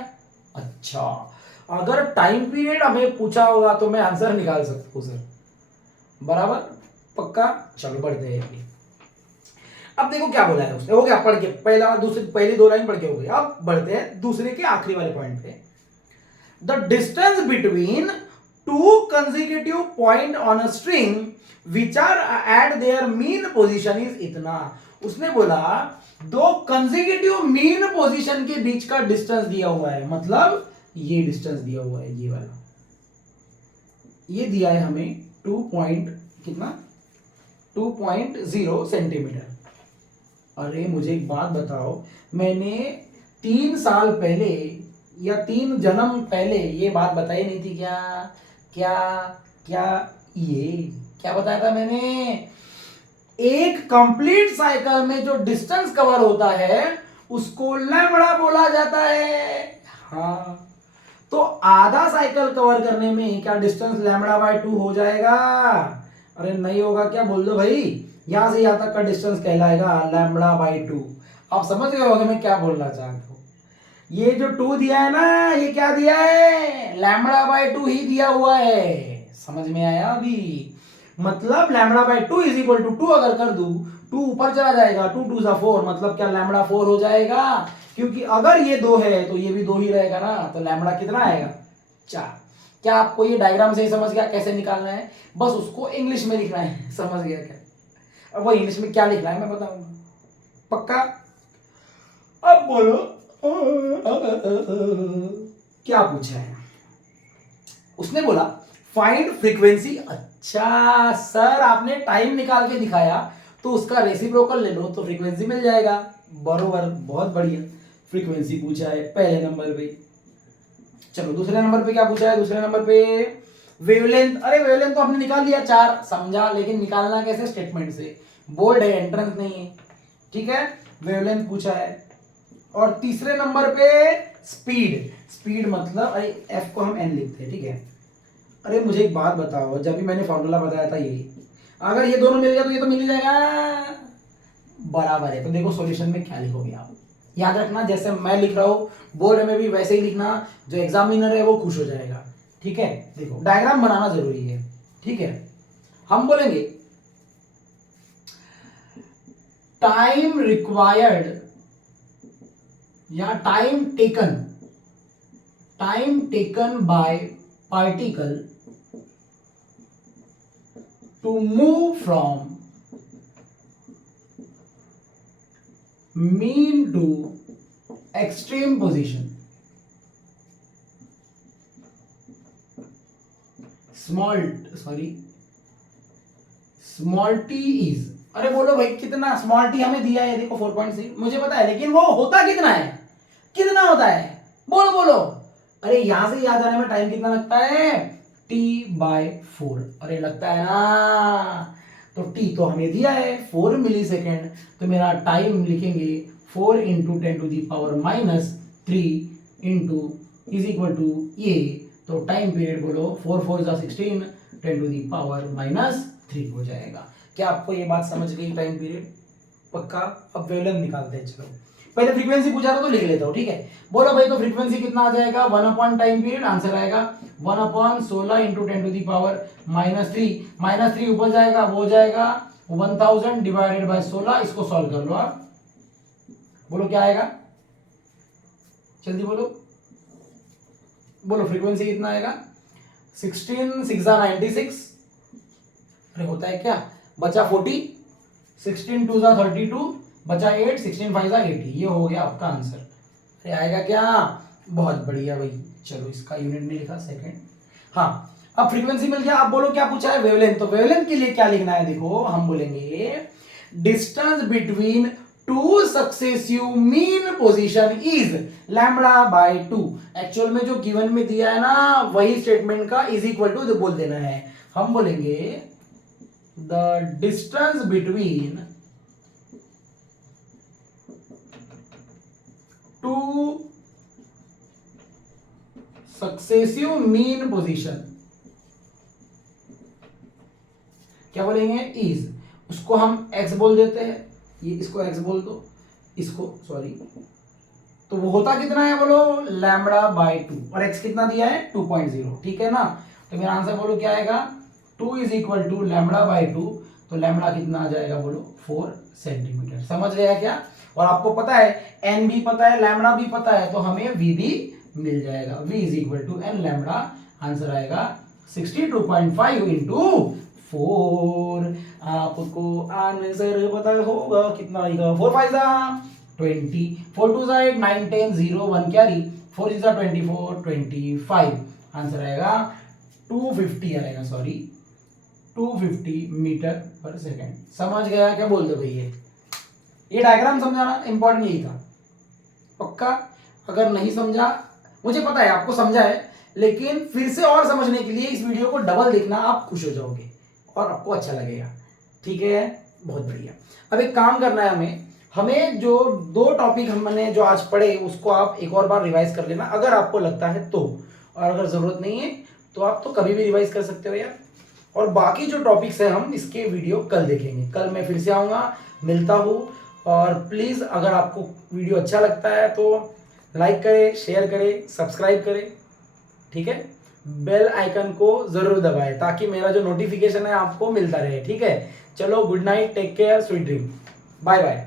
अच्छा, अगर टाइम पीरियड हमें पूछा होगा तो मैं आंसर निकाल सकता हूँ सर। बराबर? पक्का? चलो बढ़ते हैं। अब देखो क्या बोला है उसने, हो गया पढ़ के, पहली 2 लाइन पढ़ के हो गई। अब बढ़ते हैं दूसरे के आखिरी वाले पॉइंट पे। The distance between two consecutive point on a string which are at their mean position is इतना। उसने बोला 2 कंसेक्यूटिव मीन पोजीशन के बीच का डिस्टेंस दिया हुआ है, मतलब ये डिस्टेंस दिया हुआ है, ये वाला, ये दिया है हमें 2 पॉइंट कितना, 2.0 सेंटीमीटर। अरे मुझे एक बात बताओ, मैंने 3 साल पहले या 3 जन्म पहले ये बात बताई नहीं थी क्या? क्या क्या ये क्या बताया था मैंने? एक कंप्लीट साइकिल में जो डिस्टेंस कवर होता है उसको लैम्बडा बोला जाता है। हाँ, तो आधा साइकिल कवर करने में क्या डिस्टेंस λ/2 हो जाएगा? अरे नहीं होगा क्या? बोल दो भाई, यहां से यहां तक का डिस्टेंस कहलाएगा λ/2। आप समझ गए होगे मैं क्या बोलना चाहता हूं। ये जो 2 दिया है ना, ये क्या दिया है, λ/2 ही दिया हुआ है। समझ में आया अभी? मतलब λ/2 इज इक्वल टू 2 अगर कर दूं, 2 ऊपर चला जाएगा, 2 2 4, मतलब क्या λ4 हो जाएगा? क्योंकि अगर ये 2 है तो ये भी 2 ही रहेगा ना, तो लैम्बडा कितना आएगा, 4। क्या आपको ये डायग्राम से ही समझ गया कैसे निकालना है? बस उसको इंग्लिश में लिखना है। समझ गया क्या? अब वो इंग्लिश में क्या लिखना है मैं बताऊंगा। पक्का? अब बोलो क्या पूछा है उसने? बोला फाइंड फ्रीक्वेंसी। अच्छा सर आपने टाइम निकाल के दिखाया तो उसका रेसिप्रोकल ले लो तो फ्रीक्वेंसी मिल जाएगा। बरोबर, बहुत बढ़िया। फ्रीक्वेंसी पूछा है पहले नंबर पे। चलो दूसरे नंबर पे क्या पूछा है? दूसरे नंबर पे वेवलेंथ। अरे वेवलेंथ तो हमने निकाल लिया 4, समझा, लेकिन निकालना कैसे? स्टेटमेंट से। बोल्ड है, एंट्रेंस नहीं है, ठीक है। वेवलेंथ पूछा है। और तीसरे नंबर पे स्पीड। स्पीड मतलब, अरे एफ को हम एन लिखते हैं, ठीक है। अरे मुझे एक बात बताओ, जब भी मैंने फॉर्मूला बताया था ये, अगर ये दोनों मिल गया तो ये तो मिल ही जाएगा, बराबर है। तो देखो सॉल्यूशन में क्या लिखोगे आप, याद रखना जैसे मैं लिख रहा हूं बोर्ड में भी वैसे ही लिखना, जो एग्जामिनर है वो खुश हो जाएगा, ठीक है। देखो डायग्राम बनाना जरूरी है, ठीक है। हम बोलेंगे टाइम रिक्वायर्ड या time taken by particle to move फ्रॉम mean to extreme position, small t is, अरे बोलो भाई कितना स्मॉल टी हमें दिया है, देखो 4.6 मुझे पता है, लेकिन वो होता कितना है, कितना होता है, बोलो बोलो। अरे यहां से यहां जाने में टाइम कितना लगता है, t/4। अरे लगता है ना, तो टी तो हमें दिया है 4 मिली सेकेंड, तो मेरा टाइम लिखेंगे 4 into 10⁻³ into is equal to ये, तो टाइम पीरियड बोलो 4 4 जा 16 10⁻³ हो जाएगा। क्या आपको ये बात समझ गई? टाइम पीरियड पक्का। अब वेवलेंथ निकालते हैं। चलो पहले फ्रीक्वेंसी पूछा था तो लिख लेता हूँ, ठीक है। बोलो भाई, तो फ्रीक्वेंसी कितना आ जाएगा? 1 अपॉन टाइम पीरियड, आंसर आएगा 1 अपॉन 16 इंटू 10⁻³ -3 ऊपर जाएगा, वो हो जाएगा 1000 डिवाइडेड बाय 16। इसको सॉल्व कर लो आप, बोलो क्या आएगा? जल्दी बोलो, बोलो फ्रीक्वेंसी कितना आएगा? 16 6 96, अरे होता है क्या, बचा 40, 16 2 32, बचा 8, 16 5 80, ये हो गया आपका आंसर। अरे आएगा क्या? बहुत बढ़िया भाई। चलो इसका यूनिट नहीं लिखा, सेकंड। हाँ, अब फ्रीक्वेंसी मिल गया। अब बोलो क्या पूछा है? वेवलेंथ। तो वेवलेंथ के लिए क्या लिखना है? देखो हम बोलेंगे distance between two successive mean position is λ/2। एक्चुअल में जो गिवन में दिया है ना, वही स्टेटमेंट का इज इक्वल टू बोल देना है। हम बोलेंगे the distance between two successive mean position, क्या बोलेंगे? इज। उसको हम x बोल देते हैं, ये इसको x बोल दो, इसको सॉरी, तो वो होता कितना है बोलो? λ/2, और x कितना दिया है? 2.0, ठीक है ना। तो मेरा आंसर बोलो क्या आएगा? 2 इज इक्वल टू λ/2, तो लैम्बडा कितना आ जाएगा बोलो? 4 सेंटीमीटर। समझ गया क्या? और आपको पता है n भी पता है, लैम्बडा भी पता है, तो हमें v भी मिल जाएगा। v is equal to n lambda, answer आएगा 62.5 इंटू 4। आपको आंसर पता होगा कितना आएगा? 4 5 20, 4 2 8, 9 10 0 1 कैरी, 4 6 24 25, आंसर आएगा 250 आएगा, सॉरी 250 मीटर पर सेकेंड। समझ गया क्या? बोल दो भैया। ये डायग्राम समझाना इंपॉर्टेंट यही था, पक्का। अगर नहीं समझा, मुझे पता है आपको समझा है, लेकिन फिर से और समझने के लिए इस वीडियो को डबल देखना, आप खुश हो जाओगे और आपको अच्छा लगेगा, ठीक है। बहुत बढ़िया। अब एक काम करना है हमें जो 2 टॉपिक हमने जो आज पढ़े, उसको आप एक और बार रिवाइज कर लेना, अगर आपको लगता है तो। और अगर जरूरत नहीं है तो आप तो कभी भी रिवाइज कर सकते हो यार। और बाकी जो टॉपिक्स हैं हम इसके वीडियो कल देखेंगे। कल मैं फिर से आऊँगा, मिलता हूँ। और प्लीज़ अगर आपको वीडियो अच्छा लगता है तो लाइक करें, शेयर करें, सब्सक्राइब करें, ठीक है। बेल आइकन को ज़रूर दबाएं ताकि मेरा जो नोटिफिकेशन है आपको मिलता रहे, ठीक है। चलो, good night, take care, sweet dream, bye bye.